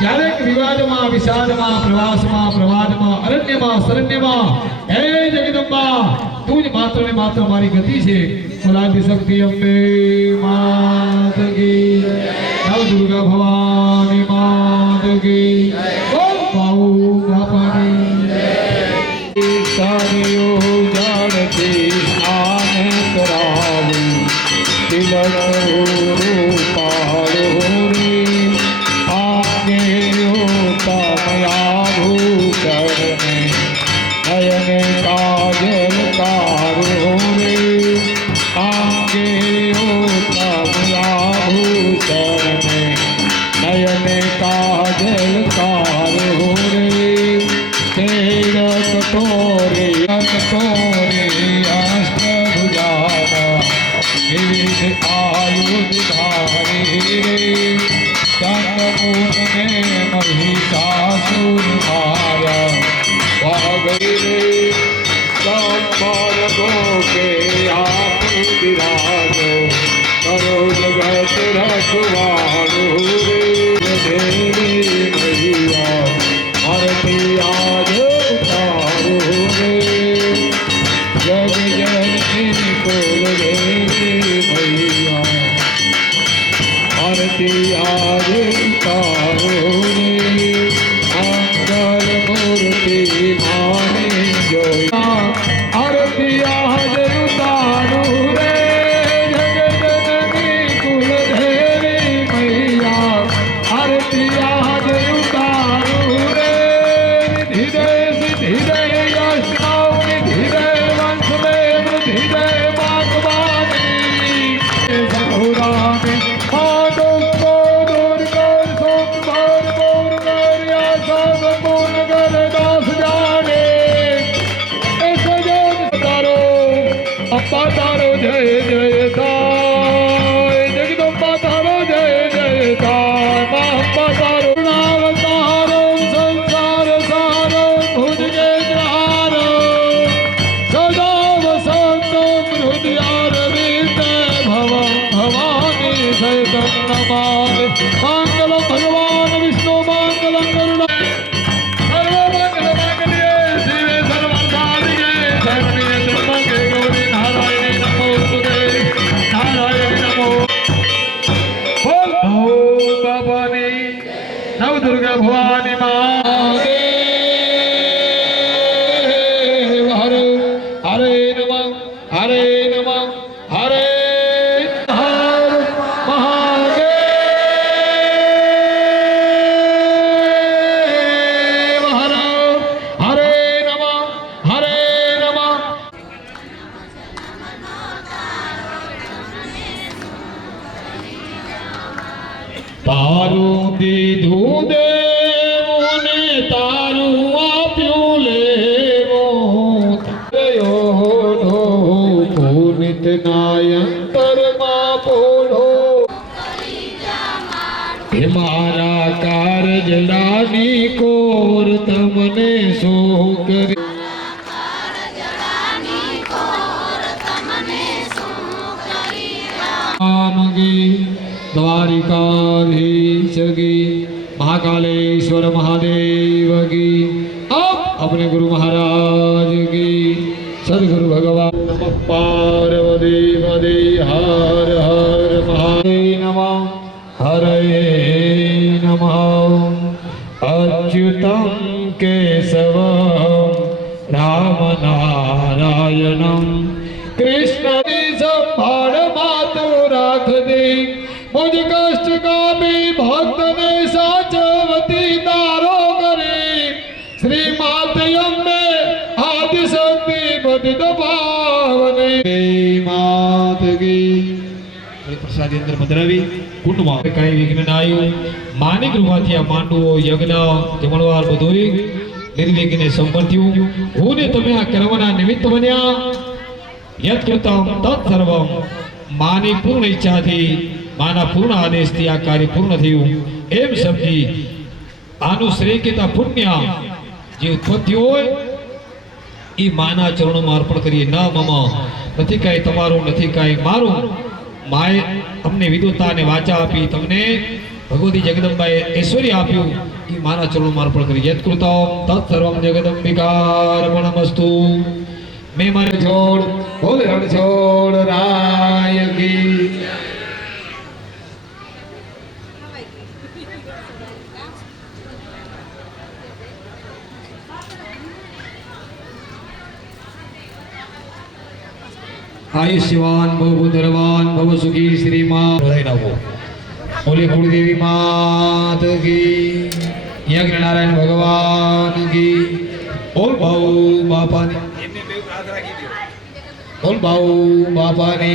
ક્યારેક વિવાદમાં, વિષાદમાં, પ્રવાસમાં, પ્રવાદમાં, અરણ્યમાં, શરણ્યમાં, હે જગદંબા તું જ માત્ર ને માત્ર મારી ગતિ છે. બોલાદ્ય શક્તિ અંબે માત કી. નવ દુર્ગા ભવાની માત કી. બોલ પાઉ બાપાની. સારિયો જાણતી સ્નાન કરાવું તિલક રૂપાળો રે આગે તમયા ભૂષણે નયને કાજલ કારો રે આગે તમયા ભૂષણે નયને કાજલ કારો રે તેરક તોરે અષ્ટભુજાના વિવિધ આયુધ ધારી રે ચંદ્રમૂર્ને મહિષાસુર માર્યા વાગઈ રે સંમાર્ગો કે આપ બિરાજો કરો જગત રખવાળું રે દેવી મૈયા આરતી આજ ઉતારું રે જગ જનની કુલ દેવી મૈયા આરતી આજ ઉતારું રે મંગલ મૂર્તિ માની જોયા આરતી આજ ઉતારું રે જગજનની કુલ દેવી મૈયા આરતી આજ ઉતારું રે ધીરે ધીરે યશનાવ ધીરે વંશ મેં ધીરે બાગવાની સહુરામે માધો દૂર કર સોમ ભર મોર કર્યા સબ પૂર્ણ કર દાસ જાને એ સજન તારો અપ્પા તારો જય જય ભવાની મા હરે હરે નમઃ હરે નમઃ હરે હર મહાદેવ હર હરે નમઃ હરે નમઃ તારું દીધું દેવું ને તારું આપ્યું લેવું તારો પુનિત નાયંતરમાં પોઢો હે મારા કારજડાની કોર તમને શું કરી द्वारिकाधीश की महाकालेश्वर महादेव की अपने गुरु महाराज की सदगुरु भगवान नमः पार्वती पदे हर हर महादेव नमः हरे नमः अच्युतं केशवं राम नारायणं कृष्ण संभाળ मातु राख दे मुझ कष्ट का भी भक्त ने साचवती तारो करे श्री माते अम्बे आदि शक्ति बदित पावने मात की પ્રસાદી અંદર પધરાવી કુંડમાં કઈ વિઘ્ન ના આવ્યું માની કૃપાથી આ માંડવો યજ્ઞ જમણવાર બધું નિર્વિઘ્ને સંપન્ન થયું હું ને તમે આ કર્મના નિમિત્ત બન્યા યત કૃતમ તત સર્વમ માની પૂર્ણ ઈચ્છાથી માના પૂર્ણ આદેશથી આ કાર્ય પૂર્ણ થયું એમ સમજી આનું શ્રેય કેતા પુણ્ય જે ઉત્પત્તિ હોય એ માના ચરણોમાં અર્પણ કરીએ ન મમ નથી કાંઈ તમારું નથી કાંઈ મારું માએ અમને વિદુતા અને વાચા આપી તમને ભગવતી જગદંબાએ ઐશ્વર્ય આપ્યું એ માના ચરણોમાં અર્પણ કરી યત કૃતમ તત સર્વમ જગદંબિકાર્પણમસ્તુ मैं मारे छोड़ बोल रण छोड़ राय की आयुष्यवान भव धरवान भव सुखी श्री मां बोले कुलदेवी मात की यज्ञ नारायण भगवान की बोल भाऊ बापा ने बोल भाऊ बापा ने